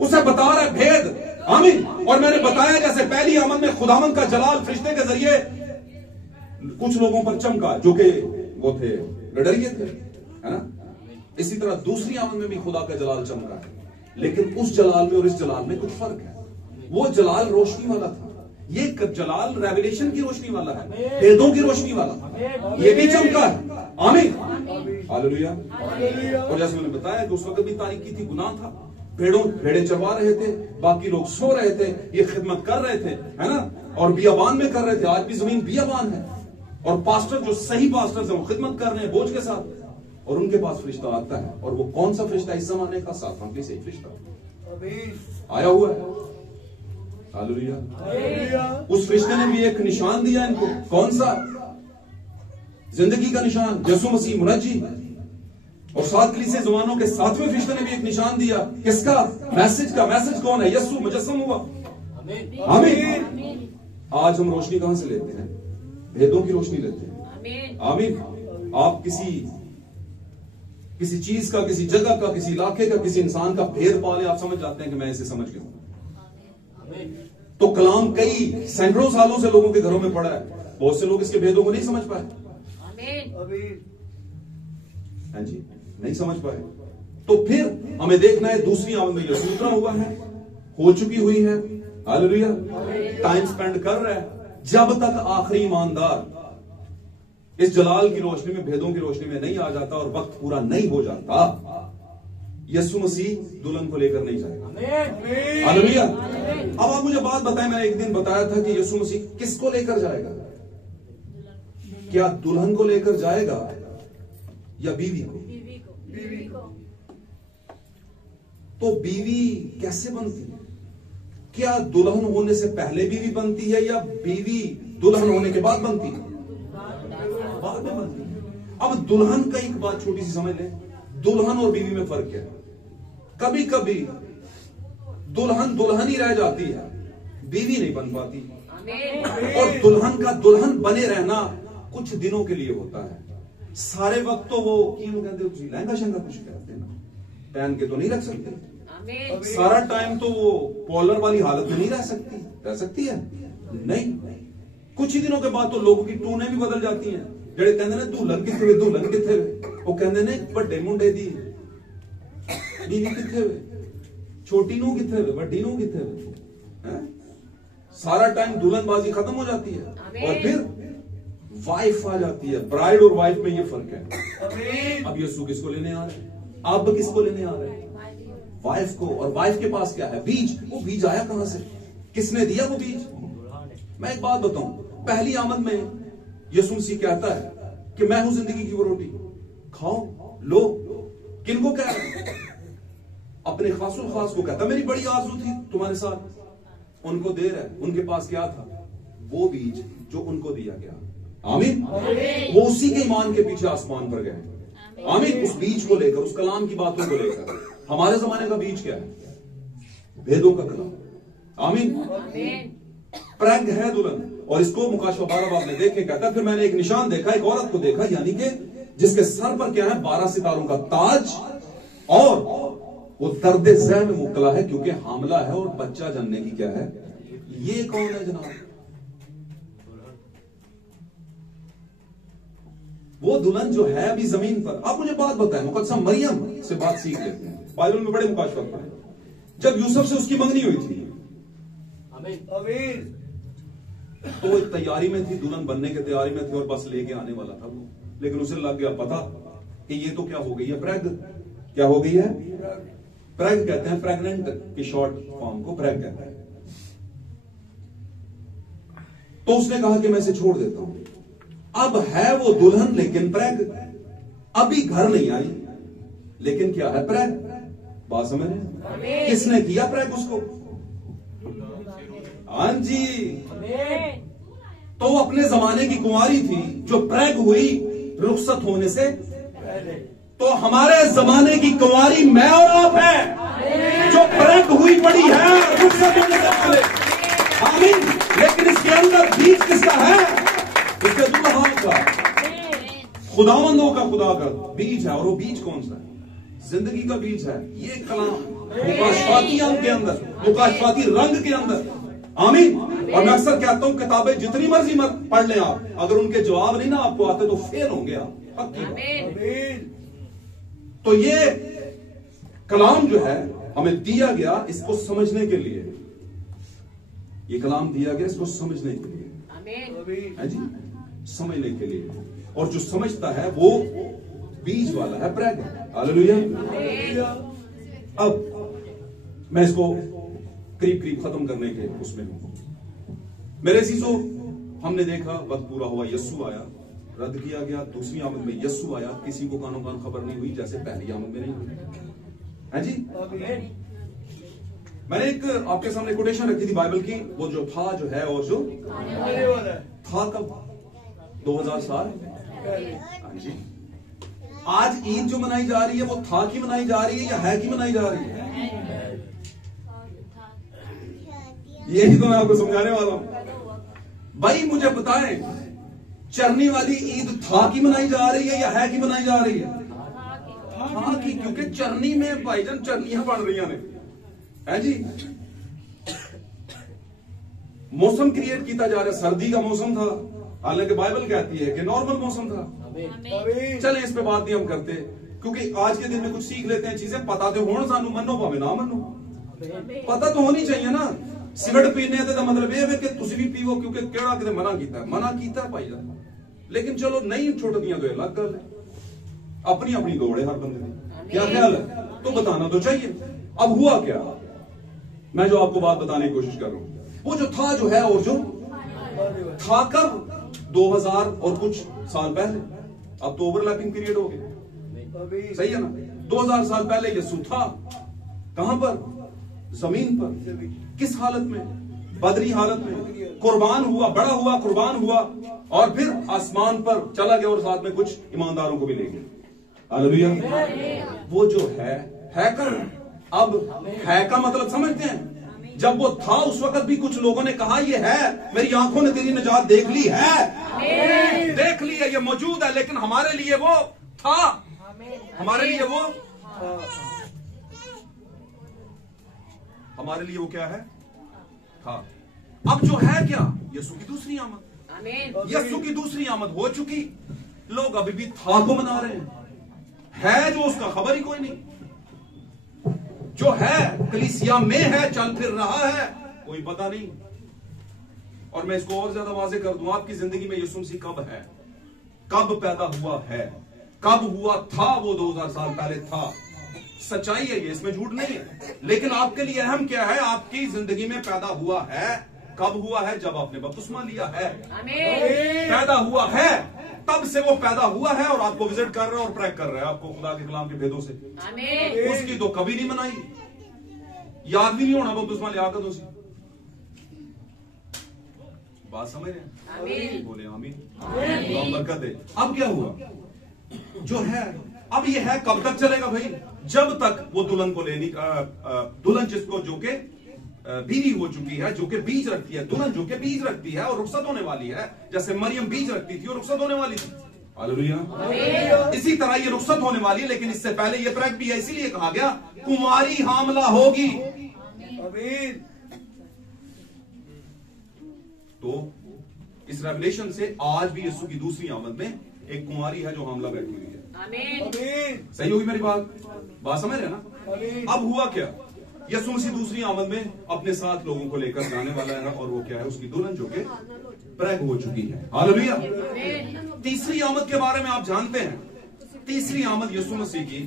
उसे बता रहा है भेद। आमीन। और मैंने बताया जैसे पहली आमद में खुदावंद का जलाल फरिश्ते के जरिए कुछ लोगों पर चमका जो कि वो थे डरिए थे, है ना। इसी तरह दूसरी आमद में भी खुदा का जलाल चमका है, लेकिन उस जलाल में और इस जलाल में कुछ फर्क है। वो जलाल रोशनी वाला था, ये जलाल रेवलेशन की रोशनी वाला है, भेदों की रोशनी वाला। ये भी चमका है। आमीन, हालेलुया। और जैसे मैंने बताया कि उस वक्त भी तारीकी थी, गुनाह था, भेड़े चरवा रहे थे, बाकी लोग सो रहे थे, ये खिदमत कर रहे थे, है ना, और बियाबान में कर रहे थे। आज भी जमीन बियाबान है, और पास्टर जो सही पास्टर है वो खिदमत कर रहे हैं बोझ के साथ, और उनके पास फरिश्ता आता है। और वो कौन सा फरिश्ता? इस जमाने का 7 फंकली से फरिश्ता आया हुआ है। हालेलुया। उस फरिश्ते ने भी एक निशान दिया इनको। कौन सा? जिंदगी का निशान, यीशु मसीह मुनज्जी। और 7 कलीसिया जमानों के 7वें फरिश्ते ने भी एक निशान दिया। किसका? मैसेज का। मैसेज कौन है? यीशु मुजस्सम हुआ। आमीन। आज हम रोशनी कहां से लेते हैं? भेदों की रोशनी लेते हैं। आमीन। आप किसी चीज का, किसी जगह का, किसी इलाके का, किसी इंसान का भेद पा ले, आप समझ जाते हैं कि मैं इसे समझ गया हूं। तो कलाम कई सैकड़ों सालों से लोगों के घरों में पड़ा है, बहुत से लोग इसके भेदों को नहीं समझ पाए। हाँ जी, नहीं समझ पाए। तो फिर हमें देखना है दूसरी आमद में यीशु उतरा हुआ है, हो चुकी हुई है। हालेलुया। टाइम स्पेंड कर रहा है जब तक आखिरी ईमानदार इस जलाल की रोशनी में, भेदों की रोशनी में नहीं आ जाता और वक्त पूरा नहीं हो जाता, यीशु मसीह दुल्हन को लेकर नहीं जाएगा। हालेलुया। अब आप मुझे बात बताएं, मैंने एक दिन बताया था कि यीशु मसीह किसको लेकर जाएगा? क्या दुल्हन को लेकर जाएगा या बीवी को? तो बीवी कैसे बनती है? क्या दुल्हन होने से पहले बीवी बनती है या बीवी दुल्हन होने के बाद बनती है? बाद में बनती है। अब दुल्हन का एक बात छोटी सी समझ लें, दुल्हन और बीवी में फर्क क्या है? कभी कभी दुल्हन दुल्हन ही रह जाती है, बीवी नहीं बन पाती। और दुल्हन का दुल्हन बने रहना कुछ दिनों के लिए होता है। सारे वक्त तो वो कहते हो लहंगा शहंगा कुछ कहते हैं ना, पहन के तो नहीं रख सकते। सारा टाइम तो वो पॉलर वाली हालत में नहीं रह सकती है नहीं। कुछ ही दिनों के बाद तो लोगों की टूने भी बदल जाती हैं। जेड़े कहते ने दुल्हन किथे वो कहते ने बड़े मुंडे दी बीवी किथे वे, छोटी नू किथे वे, बड़ी नू किथे वे। सारा टाइम दुल्हनबाजी खत्म हो जाती है और फिर वाइफ आ जाती है। ब्राइड और वाइफ में ये फर्क है। अब यीशु किसको लेने आ रहे हैं? अब किसको लेने आ रहे हैं? वाइफ को। और वाइफ के पास क्या है? बीज। वो बीज आया कहां से? किसने दिया वो बीज? मैं एक बात बताऊं, पहली आमद में यीशु मसीह कहता है कि मैं हूं जिंदगी की वो रोटी, खाओ लो। किनको कह रहा है? अपने खासुल खास को कहता है। मेरी बड़ी आरज़ू थी तुम्हारे साथ, उनको दे रहा है। उनके पास क्या था? वो बीज जो उनको दिया गया। आमीन। वो उसी के ईमान के पीछे आसमान पर गए। आमीन। उस बीज को लेकर, उस कलाम की बातों को लेकर। हमारे जमाने का बीज क्या है? भेदों का कलाम। आमीन। प्रज्ञ है दुल्हन, और इसको मुकाशवा 12 बाब में देखे कहता है, फिर मैंने एक निशान देखा, एक औरत को देखा, यानी कि जिसके सर पर क्या है? 12 सितारों का ताज, और वो दर्द ज़ह में मुब्तला है क्योंकि हामला है और बच्चा जन्मने की क्या है? ये कौन है जनाब? वो दुल्हन जो है अभी जमीन पर। आप मुझे बात बताएं, मुकद्दसा मरियम से बात सीख लेते हैं। बाइबल में बड़े मुकाशवा पढ़े। जब यूसुफ से उसकी मंगनी हुई थी तो वो तैयारी में थी, दुल्हन बनने की तैयारी में थी और बस लेके आने वाला था वो, लेकिन उसे लग गया पता कि ये तो क्या हो गई है? प्रैग। क्या हो गई है? प्रैग कहते हैं, प्रेग्नेंट की शॉर्ट फॉर्म को प्रैग कहते हैं। तो उसने कहा कि मैं इसे छोड़ देता हूं। अब है वो दुल्हन लेकिन प्रैग, अभी घर नहीं आई लेकिन क्या है? प्रैग। बात समझ रहे? किसने किया प्रैग उसको? हाँ जी, तो वो अपने जमाने की कुंवारी थी जो प्रैग हुई रुखसत होने से। तो हमारे जमाने की कुंवारी मैं और आप है जो प्रैग हुई पड़ी है रुखसत होने से पहले। आमीन। लेकिन इसके अंदर बीज किसका है? इसके दुल्हा का, खुदावंदों का, खुदा का बीज है। और वो बीज कौन सा है? जिंदगी का बीज है। ये कलाम मुकाशफाती अंग के अंदर, मुकाशफाती रंग के अंदर। आमीन। और मैं अक्सर कहता हूं किताबें जितनी मर्जी पढ़ लें आप, अगर उनके जवाब नहीं ना आपको आते तो फेल होंगे आप। पक्की। तो ये कलाम जो है हमें दिया गया इसको समझने के लिए। ये कलाम दिया गया इसको समझने के लिए, है जी, समझने के लिए। और जो समझता है वो बीज वाला है, प्रैग है। हालेलुया। अब मैं इसको करीब करीब खत्म करने के उसमें हूं। मेरे चीजों, हमने देखा वक्त पूरा हुआ, यस्सु आया, रद्द किया गया। दूसरी आमद में यस्सु आया, किसी को कानो कान खबर नहीं हुई जैसे पहली आमद में नहीं हुई, है जी। मैंने एक आपके सामने कोटेशन रखी थी बाइबल की, वो जो था, जो है और जो था, कब? 2000 साल। हाँ जी। आज ईद जो मनाई जा रही है वो था की मनाई जा रही है या है की मनाई जा रही है? यही तो मैं आपको समझाने वाला हूं। भाई मुझे बताएं, चरनी वाली ईद था की मनाई जा रही है या है की मनाई जा रही है? था की, क्योंकि चरनी में भाईजान चरनियां बन रही ने, है जी। मौसम क्रिएट किया जा रहा है। सर्दी का मौसम था, हालांकि बाइबल कहती है कि नॉर्मल मौसम था। चले इस पे बात नहीं हम करते, क्योंकि आज के दिन में कुछ सीख लेते हैं चीजें। पता तो होना सानू, मनो भावे ना मनो, पता तो होनी चाहिए ना। सिगरेट पीने का मतलब यह है कि तुम भी पीवो, क्योंकि केड़ा किते मना कीता है भाईजान। लेकिन चलो नहीं छुटदियां तो अलग गल है। अपनी अपनी दौड़ है हर बंदे की। क्या ख्याल है? तो बताना तो चाहिए। अब हुआ क्या, मैं जो आपको बात बताने की कोशिश कर रहा हूं, वो जो था, जो है और जो था, कब? 2000 और कुछ साल पहले। अब तो ओवरलैपिंग पीरियड हो गया, सही है ना। 2000 साल पहले यीशु था, कहां पर? जमीन पर। किस हालत में? बदरी हालत में। कुर्बान हुआ, बड़ा हुआ, कुर्बान हुआ, और फिर आसमान पर चला गया और साथ में कुछ ईमानदारों को भी ले गया। हालेलुया। वो जो है कर। अब है का मतलब समझते हैं? जब वो था उस वक्त भी कुछ लोगों ने कहा ये है, मेरी आंखों ने तेरी निजात देख ली है, देख ली है, ये मौजूद है। लेकिन हमारे लिए वो था, हमारे लिए वो, हमारे लिए वो क्या है? था। अब जो है क्या? यीशु की दूसरी आमद। यीशु की दूसरी आमद हो चुकी, लोग अभी भी था को मना रहे हैं। है जो उसका खबर ही कोई नहीं। जो है कलीसिया में है, चल फिर रहा है, कोई पता नहीं। और मैं इसको और ज्यादा वाज़ेह कर दूं, आपकी जिंदगी में यीशु मसीह कब है, कब पैदा हुआ है, कब हुआ था? वो 2000 साल पहले था। सच्चाई है ये, इसमें झूठ नहीं है। लेकिन आपके लिए अहम क्या है? आपकी जिंदगी में पैदा हुआ है। कब हुआ है? जब आपने बपतिस्मा लिया है। पैदा हुआ है, तब से वो पैदा हुआ है और आपको विजिट कर रहा है और प्रैक्ट कर रहा है आपको खुदा के कलाम के भेदों से। उसकी तो कभी नहीं मनाई, याद भी नहीं होना बपतिस्मा लिया कर। बात समझ रहे हैं? बोले आमीन। बरकत दे। अब क्या हुआ? जो है, अब ये है कब तक चलेगा भाई? जब तक वो दुल्हन को लेनी, दुल्हन जिसको, जो के बीवी हो चुकी है, जो के बीज रखती है, दुल्हन जो के बीज रखती है और रुखसत होने वाली है। जैसे मरियम बीज रखती थी और रुखसत होने वाली थी। हालेलुया। इसी तरह ये रुखसत होने वाली है, लेकिन इससे पहले ये प्रैग भी है। इसीलिए कहा गया कुंवारी हामला होगी। तो इस रेवलेशन से आज भी यीशु की दूसरी आमद में एक कुंवारी है जो हामला बैठी हुई है। सही होगी मेरी बात समझ रहे ना? अब हुआ क्या? यीशु मसीह दूसरी आमद में अपने साथ लोगों को लेकर जाने वाला है, और वो क्या है? उसकी दुल्हन जो के प्रैग हो चुकी है। हालेलुया। तीसरी आमद के बारे में आप जानते हैं। तीसरी आमद यीशु मसीह की,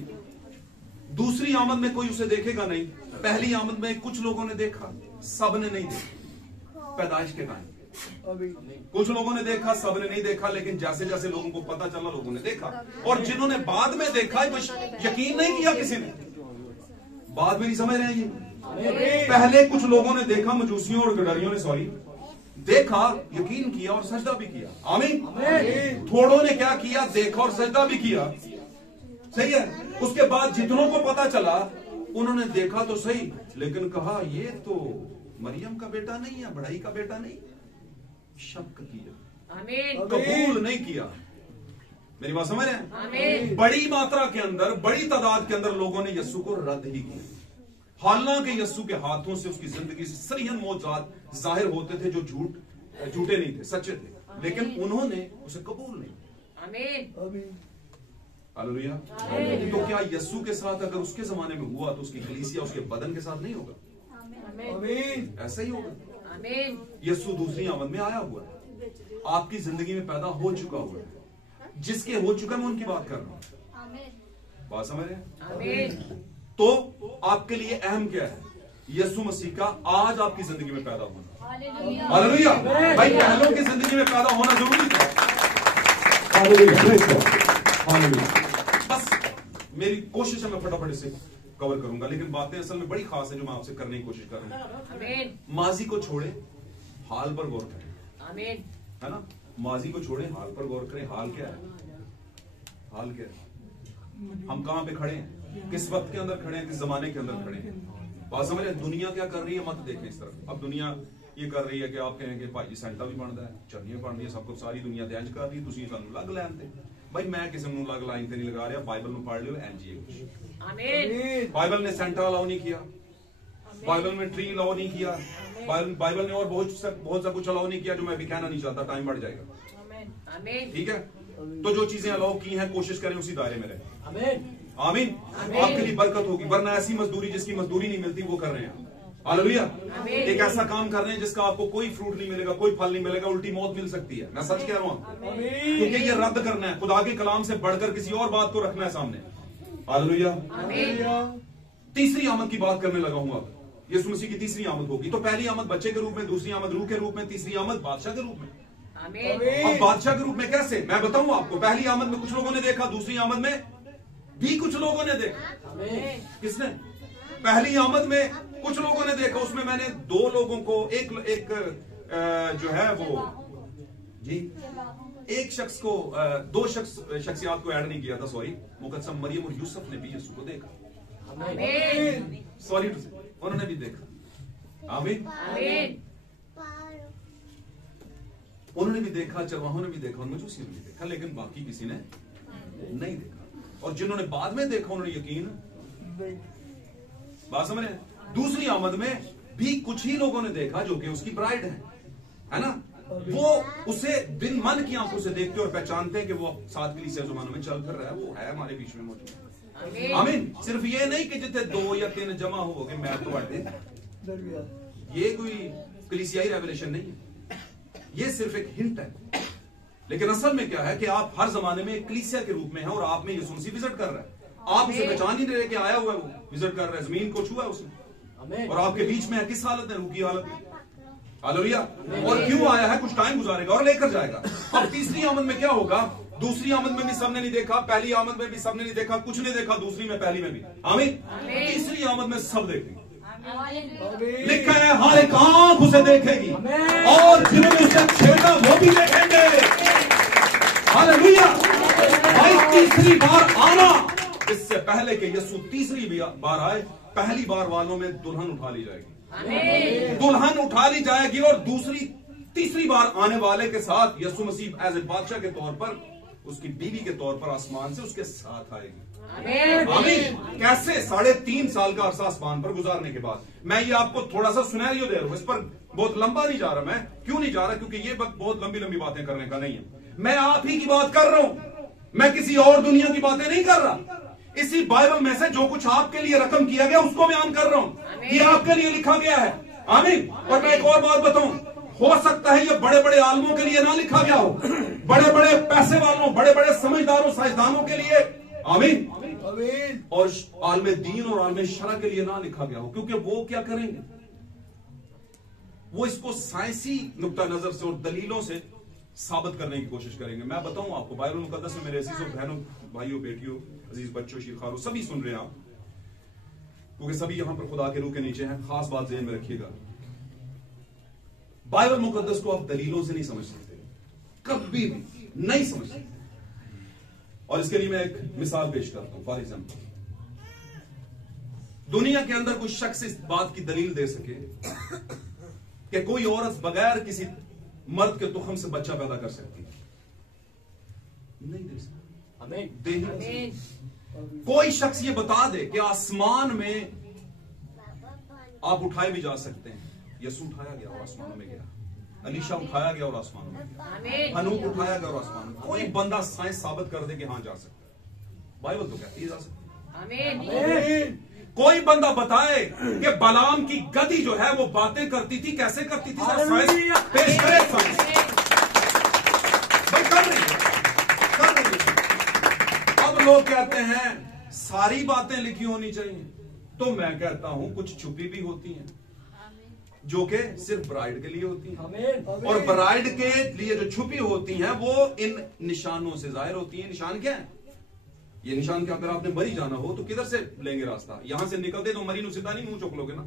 दूसरी आमद में कोई उसे देखेगा नहीं। पहली आमद में कुछ लोगों ने देखा, सब ने नहीं देखा। पैदाइश के टाइम कुछ लोगों ने देखा, सब ने नहीं देखा। लेकिन जैसे जैसे लोगों को पता चला, लोगों ने देखा। और जिन्होंने बाद में देखा, यकीन नहीं किया किसी ने। बात मेरी समझ रहे हैं जी? पहले कुछ लोगों ने देखा, मजूसियों और गडरियों ने, सॉरी, देखा, यकीन किया और सजदा भी किया। आमीन। थोड़ों ने क्या किया? देखा और सजदा भी किया। सही है। उसके बाद जितनों को पता चला, उन्होंने देखा तो सही, लेकिन कहा ये तो मरियम का बेटा नहीं है, बढ़ाई का बेटा नहीं, शक किया, कबूल नहीं किया। मेरी बात समझ रहे हैं? बड़ी मात्रा के अंदर, बड़ी तादाद के अंदर लोगों ने यस्सु को रद्द ही किया, हालांकि यस्सु के हाथों से, उसकी जिंदगी से सरीहन मौजूद जाहिर होते थे जो झूठे नहीं थे, सच्चे थे, लेकिन उन्होंने उसे कबूल नहीं किया। हालेलुया। तो क्या यस्सु के साथ अगर उसके जमाने में हुआ तो उसकी कलीसिया उसके बदन के साथ नहीं होगा? ऐसा ही होगा। यस्सु दूसरी आमद में आया हुआ है, आपकी जिंदगी में पैदा हो चुका हुआ है। जिसके हो चुका मैं उनकी बात कर रहा हूं। बात समझ रहे हैं? तो आपके लिए अहम क्या है? यीशु मसीह का आज आपकी जिंदगी में पैदा होना। हालेलुया। भाई पहलों की जिंदगी में पैदा होना जरूरी था। बस मेरी कोशिश है, मैं फटाफट इसे कवर करूंगा, लेकिन बातें असल में बड़ी खास है जो मैं आपसे करने की कोशिश कर रहा हूं। माजी को छोड़े, हाल पर गौर करें, है ना? माजी को छोड़े, हाल पर गौर करें। हाल क्या है? हाल क्या है? हम कहां पे खड़े हैं, किस वक्त के अंदर खड़े हैं, किस जमाने के अंदर खड़े हैं? बात समझ रहे? दुनिया क्या कर रही है मत देखें इस तरफ। अब दुनिया ये कर रही है कि आप कहेंगे भाई सेंटा भी बनता है, चन्नियां बन रही है, सब कुछ सारी दुनिया दैंज कर रही है, तुसी सानू लग लैन ते। भाई मैं किसी ਨੂੰ लग लाइन ਤੇ नहीं लगा रहा, बाइबल में पढ़ लियो एंड जी कुछ। आमीन। बाइबल ने सेंटा अलाउ नहीं किया, बाइबल में ट्री अलाउ नहीं किया, बाइबल ने और बहुत सा कुछ अलाउ नहीं किया जो मैं भी कहना नहीं चाहता, टाइम बढ़ जाएगा। ठीक है? तो जो चीजें अलाउ की हैं कोशिश करें उसी दायरे में रहें। आमीन। आपके लिए बरकत होगी, वरना ऐसी मजदूरी जिसकी मजदूरी नहीं मिलती वो कर रहे हैं। हालेलुया। एक ऐसा काम कर रहे हैं जिसका आपको कोई फ्रूट नहीं मिलेगा, कोई फल नहीं मिलेगा, उल्टी मौत मिल सकती है। मैं सच कह रहा हूं, क्योंकि ये रद्द करना है, खुदा के कलाम से बढ़कर किसी और बात को रखना है सामने। हालेलुया। तीसरी आमद की बात करने लगा हूं। अब यीशु मसीह की तीसरी आमद होगी। तो पहली आमद बच्चे के रूप में, दूसरी आमद रूह के रूप में, तीसरी आमद बादशाह के रूप में। अब बादशाह के रूप में कैसे, मैं बताऊं आपको। पहली आमद में कुछ लोगों ने देखा, दूसरी आमद में भी कुछ लोगों ने देखा। किसने? पहली आमद में कुछ लोगों ने देखा, उसमें मैंने दो लोगों को, एक जो है वो जी, एक शख्स को, दो शख्सियात को ऐड नहीं किया था, सॉरी। मुकद्दस मरियम और यूसुफ ने भी यीशु को देखा। सॉरी टू से, उन्होंने भी देखा। आमीन। उन्होंने भी देखा, चरवाहों ने भी देखा, मजूसियों ने भी देखा, लेकिन बाकी किसी ने नहीं देखा। और जिन्होंने बाद में देखा उन्होंने यकीन। बात समझ रहे हैं? दूसरी आमद में भी कुछ ही लोगों ने देखा जो कि उसकी ब्राइड है ना? वो उसे बिन मन की आंखों से देखते और पहचानते हैं कि वो सात कलीसिया ज़मानों में चल कर रहा है, वो है हमारे बीच में मौजूद। आमीन। सिर्फ ये नहीं कि जितने 2 या 3 जमा हो गए मैं तो ये कोई कलीसियाई रेवलेशन नहीं है, ये सिर्फ एक हिंट है। लेकिन असल में क्या है कि आप हर जमाने में एक कलीसिया के रूप में हैं और आप में यीशु मसीह विजिट कर रहा है। आप उसे पहचान ही नहीं रहे कि आया हुआ है, वो विजिट कर रहा है, जमीन को छुआ है उसने, और आपके बीच में है। किस हालत में? रूह की हालत में। हालेलुया। और क्यों आया है? कुछ टाइम गुजारेगा और लेकर जाएगा। अब तीसरी आमद में क्या होगा? दूसरी आमद में भी सबने नहीं देखा, पहली आमद में भी सबने नहीं देखा, कुछ ने देखा दूसरी में, पहली में भी। आमीन। तीसरी आमद में सब देखेंगे। लिखा है हर एक आंख उसे देखेगी और जिन्होंने उसे छेड़ा वो भी देखेंगे। हालेलुया। भाई तीसरी बार आना, इससे पहले कि यीशु तीसरी बार आए, पहली बार वालों में दुल्हन उठा ली जाएगी। दुल्हन उठा ली जाएगी और तीसरी बार आने वाले के साथ यीशु मसीह एज ए बादशाह के तौर पर, उसकी बीवी के तौर पर आसमान से उसके साथ आएगी। आमीन। कैसे? 3.5 साल का अरसा आसमान पर गुजारने के बाद। मैं ये आपको थोड़ा सा सिनेरियो दे रहा हूं, इस पर बहुत लंबा नहीं जा रहा। मैं क्यों नहीं जा रहा? क्योंकि ये वक्त बहुत लंबी लंबी बातें करने का नहीं है। मैं आप ही की बात कर रहा हूं, मैं किसी और दुनिया की बातें नहीं कर रहा। इसी बाइबल में से जो कुछ आपके लिए रकम किया गया उसको बयान कर रहा हूं। ये आपके लिए लिखा गया है। आमीन। और मैं एक और बात बताऊं, हो सकता है ये बड़े बड़े आलमों के लिए ना लिखा गया हो, बड़े बड़े पैसे वालों, बड़े बड़े समझदारों, साइंसदानों के लिए। आमीन। और आलमे दीन और आलमे शरा के लिए ना लिखा गया हो, क्योंकि वो क्या करेंगे? वो इसको साइंसी नुक्ता नजर से और दलीलों से साबित करने की कोशिश करेंगे। मैं बताऊं आपको, बाइबल मुकद्दस में मेरे अजीजों, बहनों, भाइयों, बेटियों, अजीज बच्चों, शिरखारों, सभी सुन रहे हैं आप। क्योंकि सभी यहां पर खुदा के रूह के नीचे हैं। खास बात ध्यान में रखिएगा, बाइबल मुकद्दस को आप दलीलों से नहीं समझ सकते, कभी भी नहीं समझ सकते। और इसके लिए मैं एक मिसाल पेश करता हूं। फॉर एग्जाम्पल, दुनिया के अंदर कोई शख्स इस बात की दलील दे सके कि कोई औरत बगैर किसी मर्द के तुखम से बच्चा पैदा कर सकती है? नहीं दे सकती। दे ही नहीं सकती। कोई शख्स ये बता दे कि आसमान में आप उठाए भी जा सकते हैं। यसू उठाया गया और आसमानों में गया, अलीशा उठाया गया और आसमानों में गया, हनूक उठाया गया और आसमानों में। कोई बंदा साइंस साबित कर दे कि हां जा सकता है? बाइबल तो कहती है जा सकता है। कोई बंदा बताए कि बलाम की गदी जो है वो बातें करती थी, कैसे करती थी? साइंस पेश करे। साइंस भाई कर रही है। अब लोग कहते हैं सारी बातें लिखी होनी चाहिए, तो मैं कहता हूं कुछ छुपी भी होती हैं जो कि सिर्फ ब्राइड के लिए होती हैं। और ब्राइड के लिए जो छुपी होती हैं वो इन निशानों से जाहिर होती हैं। निशान क्या है? ये निशान के अगर आपने मरी जाना हो तो किधर से लेंगे रास्ता? यहां से निकलते तो मरी नुसीदा नहीं मुंह चौक लोगे ना,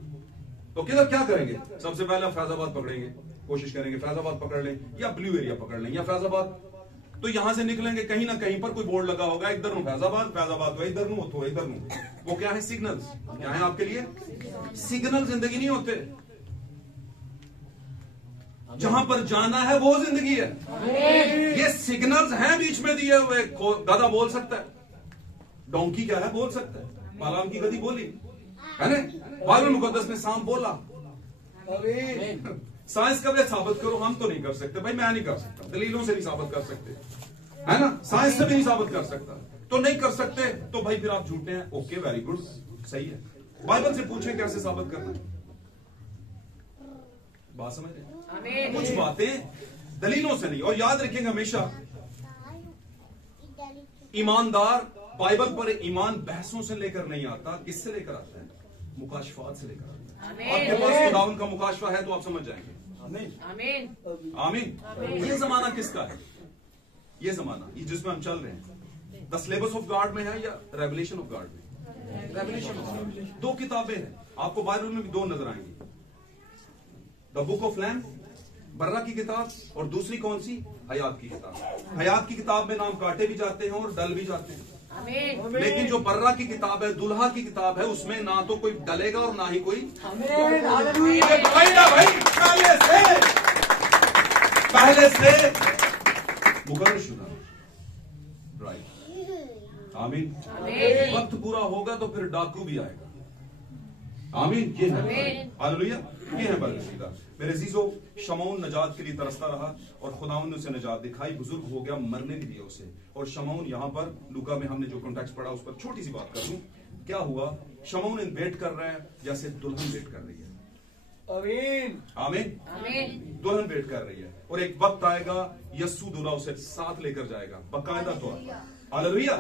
तो किधर क्या करेंगे? सबसे पहले फैजाबाद पकड़ेंगे, कोशिश करेंगे फैजाबाद पकड़ लें या ब्लू एरिया पकड़ लें या फैजाबाद। तो यहां से निकलेंगे, कहीं ना कहीं पर कोई बोर्ड लगा होगा, इधर नु फैजाबाद, फैजाबाद तो इधर नु, तो इधर नु। वो क्या है? सिग्नल्स। क्या है आपके लिए? सिग्नल जिंदगी नहीं होते। जहां पर जाना है वो जिंदगी है। ये सिग्नल्स हैं बीच में दिए हुए। गधा बोल सकता है, डोंकी क्या है बोल सकता है, बालाम की गदी बोली है ना, बाइबल मुकद्दस ने सांप बोला। साइंस का वे साबित करो, हम तो नहीं कर सकते भाई, मैं नहीं कर सकता, दलीलों से नहीं साबित कर सकते, है ना, साइंस से भी नहीं साबित कर सकता, तो नहीं कर सकते तो भाई फिर आप झूठे हैं। ओके, वेरी गुड, सही है। बाइबल से पूछें कैसे साबित करना है। बात समझ रहे? कुछ बातें दलीलों से नहीं। और याद रखेंगे हमेशा, ईमानदार बाइबल पर ईमान बहसों से लेकर नहीं आता। किससे लेकर आता है? मुकाशफात से लेकर आता है। आपके पास खुदावंद का मुकाशफा है तो आप समझ जाएंगे। आमीन आमीन। ये जमाना किसका है? ये जमाना ये जिसमें हम चल रहे हैं, द सिलेबस ऑफ गॉड में है या रेवलेशन ऑफ गॉड में? Revelation of God. दो किताबें हैं, आपको बाइबल में भी दो नजर आएंगी, द बुक ऑफ लैम्ब, बर्रा की किताब, और दूसरी कौन सी? हयात की किताब। हयात की किताब में नाम काटे भी जाते हैं और डल भी जाते हैं। लेकिन जो बर्रा की किताब है, दुल्हा की किताब है, उसमें ना तो कोई डलेगा और ना ही कोई भाई पहले से मुकर्रर शुदा। राइट, आमीन। वक्त पूरा होगा तो फिर डाकू भी आएगा। आमीन। ये है हालेलुया, ये है बरकसीदा। मेरे अजीजों, शमौन नजात के लिए तरसता रहा और खुदावंद ने उसे नजात दिखाई। बुजुर्ग हो गया, मरने भी दिया उसे। और शमौन यहाँ पर लूका में हमने जो कॉन्टेक्स्ट पढ़ा उस पर छोटी सी बात कर दूं। क्या हुआ? शमौन वेट कर रहा है जैसे दुल्हन वेट कर रही है। आमीन आमीन। दुल्हन वेट कर रही है और एक वक्त आएगा यस्सु दूल्हा उसे साथ लेकर जाएगा, बाकायदा तौर पर। हालेलुया।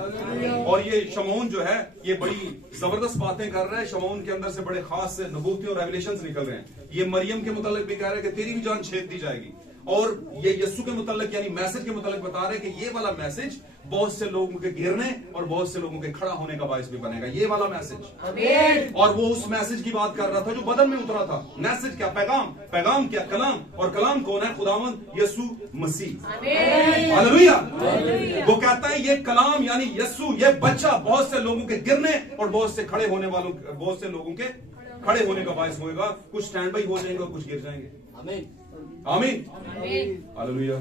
और ये शमौन जो है ये बड़ी जबरदस्त बातें कर रहा है। शमौन के अंदर से बड़े खास नबूवती और रेवलेशंस निकल रहे हैं। ये मरियम के मुतालिक भी कह रहा है कि तेरी भी जान छेद दी जाएगी। और ये यस्सु के मुतालिक यानी मैसेज के मुतालिक बता रहे हैं कि ये वाला मैसेज बहुत से लोगों के गिरने और बहुत से लोगों के खड़ा होने का बायस भी बनेगा। ये वाला मैसेज। और वो उस मैसेज की बात कर रहा था जो बदन में उतरा था। मैसेज क्या? पैगाम। पैगाम क्या? कलाम। और कलाम कौन है? खुदावंद यस्सु मसीह। हालेलुया। वो कहता है ये कलाम यानी यस्सु, ये बच्चा बहुत से लोगों के गिरने और बहुत से खड़े होने वालों, बहुत से लोगों के खड़े होने का बायस होगा। कुछ स्टैंड बाई हो जाएंगे और कुछ गिर जाएंगे। आमीन हालेलुया।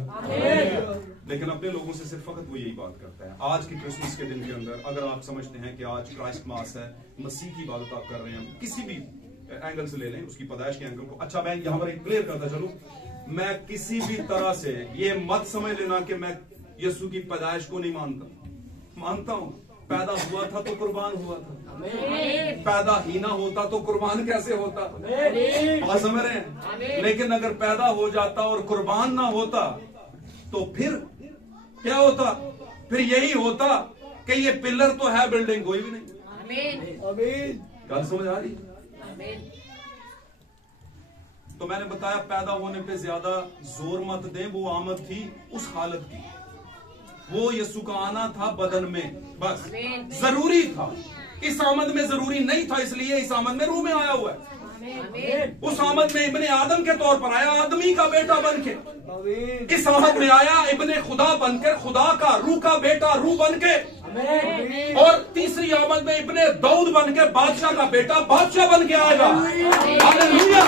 लेकिन अपने लोगों से सिर्फ फकत वो यही बात करता है। आज के क्रिसमस के दिन के अंदर अगर आप समझते हैं कि आज क्राइस्ट मास है, मसीह की इबादत आप कर रहे हैं, किसी भी एंगल से ले लें, उसकी पैदाइश के एंगल को। अच्छा, मैं यहां पर एक क्लियर करता चलूं, मैं किसी भी तरह से ये मत समझ लेना कि मैं यीशु की पैदाइश को नहीं मानता हूं। पैदा हुआ था तो कुर्बान हुआ था, पैदा ही ना होता तो कुर्बान कैसे होता? बात समझ रहे हैं? लेकिन अगर पैदा हो जाता और कुर्बान ना होता तो फिर क्या होता? फिर यही होता कि ये पिलर तो है, बिल्डिंग कोई भी नहीं। गल समझ आ रही? तो मैंने बताया पैदा होने पे ज्यादा जोर मत दें, वो आमद थी उस हालत की, वो यीशु का आना था बदन में। बस जरूरी था इस आमद में जरूरी नहीं था, इसलिए इस आमद में रूह में आया हुआ है। उस आमद में इब्ने आदम के तौर पर आया, आदमी का बेटा बन के। इस आमद में आया इब्ने खुदा बनकर, खुदा का रूह का बेटा रूह बन के। और तीसरी आमद में इब्ने दाऊद बन के, बादशाह का बेटा बादशाह बन के आएगा। Hallelujah,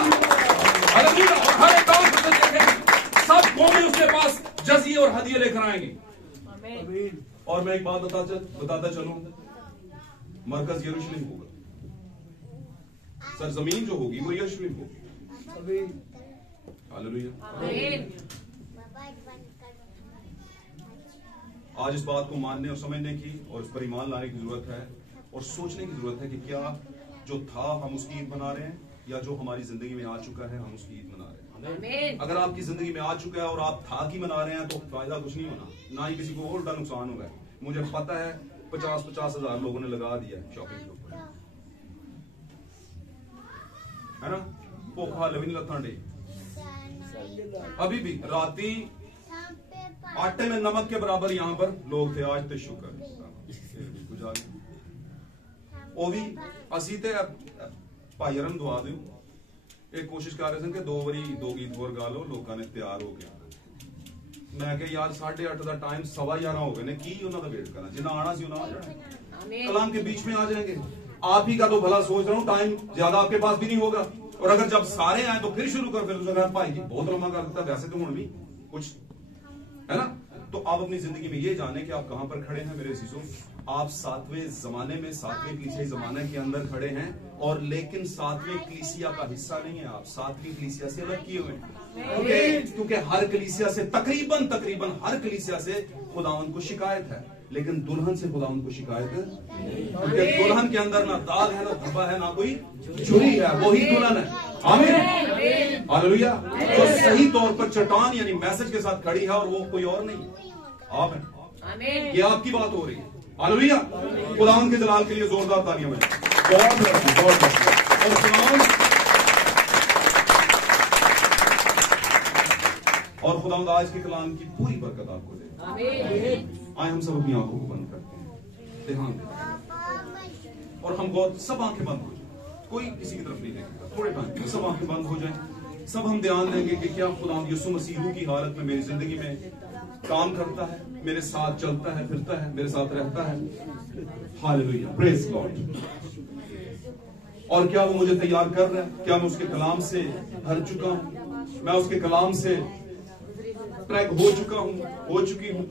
hallelujah. और हर एक काम को देखेंगे, सब कौमें उसके पास जजिए और हदिये लेकर आएंगे। और मैं एक बात बताता चलूं, मरकज यरूशलेम होगा, सरजमीन जो होगी वो यरूशलेम होगी। हालेलुया। आज इस बात को मानने और समझने की और इस पर ईमान लाने की जरूरत है और सोचने की जरूरत है कि क्या जो था हम उसकी ईद मना रहे हैं, या जो हमारी जिंदगी में आ चुका है हम उसकी ईद मना रहे हैं। अगर आपकी जिंदगी में आ चुका है और आप था की मना रहे हैं तो फायदा कुछ नहीं होना, ना ही किसी को और उल्टा नुकसान होगा। मुझे पता है 50-50 हजार लोगों ने लगा दिया शॉपिंग के ऊपर, है ना। भूखा लवी नहीं लथां डे, अभी भी राती आटे में नमक के बराबर यहाँ पर लोग थे। आज तो शुक्र वो भी असी ते भाई अरन दुआ दो एक कोशिश कर रहे थे कि 2 बारी 2 गीत होर गा लो, लोगों ने तैयार हो गया। मैं क्या यार 8:30 का टाइम 11:15 हो गए ने, की उन्होंने वेट करना, जिन्हें आना सी उन्हें आ जाना, कलाम के बीच में आ जाएंगे। आप ही का तो भला सोच रहा हूँ, टाइम ज्यादा आपके पास भी नहीं होगा। और अगर जब सारे आए तो फिर शुरू कर, फिर भाई जी बहुत लंबा कर देता, वैसे तो हूं भी कुछ है ना। तो आप अपनी जिंदगी में ये जाने कि आप कहां पर खड़े हैं मेरे सीसो। आप 7वें जमाने में, 7वें कलीसियाई जमाने के अंदर खड़े हैं, और लेकिन 7वें कलीसिया का हिस्सा नहीं है। आप 7वीं कलीसिया से अलग किए हुए हैं, क्योंकि हर कलीसिया से तकरीबन हर कलीसिया से खुदावंद को शिकायत है, लेकिन दुल्हन से खुदावंद को शिकायत है। क्योंकि दुल्हन के अंदर ना दाग है, ना धब्बा है, ना कोई चुरी है, वही दुल्हन है। आमीन, हालेलुया। जो सही तौर पर चट्टान यानी मैसेज के साथ खड़ी है, और वो कोई और नहीं, आप हैं। ये आपकी बात हो रही है। हालेलुया। खुदावंद के जलाल के लिए जोरदार तालियां बजाएं। और खुदावंद आज के कलाम की पूरी बरकत आपको दे। आए हम सब अपनी आंखों को बंद करते हैं, ध्यान दें, और हम बहुत सब आंखें बंद हो जाए, कोई किसी की तरफ नहीं देखेगा। थोड़े टाइम सब आंखें बंद हो जाएं, सब हम ध्यान देंगे कि क्या खुदावंद यीशु मसीह की हालत में मेरी जिंदगी में काम करता है, मेरे साथ चलता है, फिरता है, मेरे साथ रहता है। Hallelujah, praise God. और क्या वो मुझे तैयार कर रहा है? क्या मैं उसके कलाम से भर चुका हूं? मैं उसके कलाम से ट्रैक हो चुका हूं, हो चुकी हूं?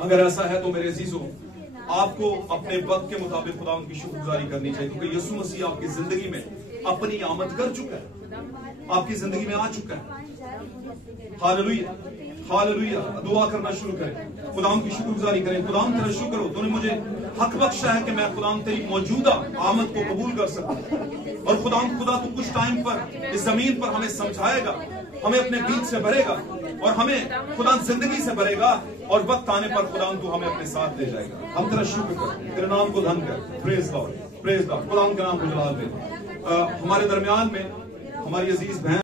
अगर ऐसा है तो मेरे अजीजों, आपको अपने वक्त के मुताबिक खुदा उनकी शुक्रगुजारी करनी चाहिए, क्योंकि यीशु मसीह आपकी जिंदगी में अपनी आमद कर चुका है, आपकी जिंदगी में आ चुका है। Hallelujah, hallelujah. दुआ करना शुरू करें, खुदाम की शुक्रगुजारी करें। खुदाम तेरा शुक्र हो, तूने मुझे हक बख्शा है कि मैं खुदाम तेरी मौजूदा आमद को कबूल कर सकूं। और खुदाम खुदा तू कुछ टाइम पर इस जमीन पर हमें समझाएगा, हमें अपने बीच से भरेगा, और हमें खुदा जिंदगी से भरेगा, और वक्त आने पर खुदाम तू हमें अपने साथ ले जाएगा। हम तेरा शुक्र कर, तेरे नाम को धन कर। Praise God, praise God. खुदाम के नाम को जलाल दे। हमारे दरमियान में हमारी अजीज बहन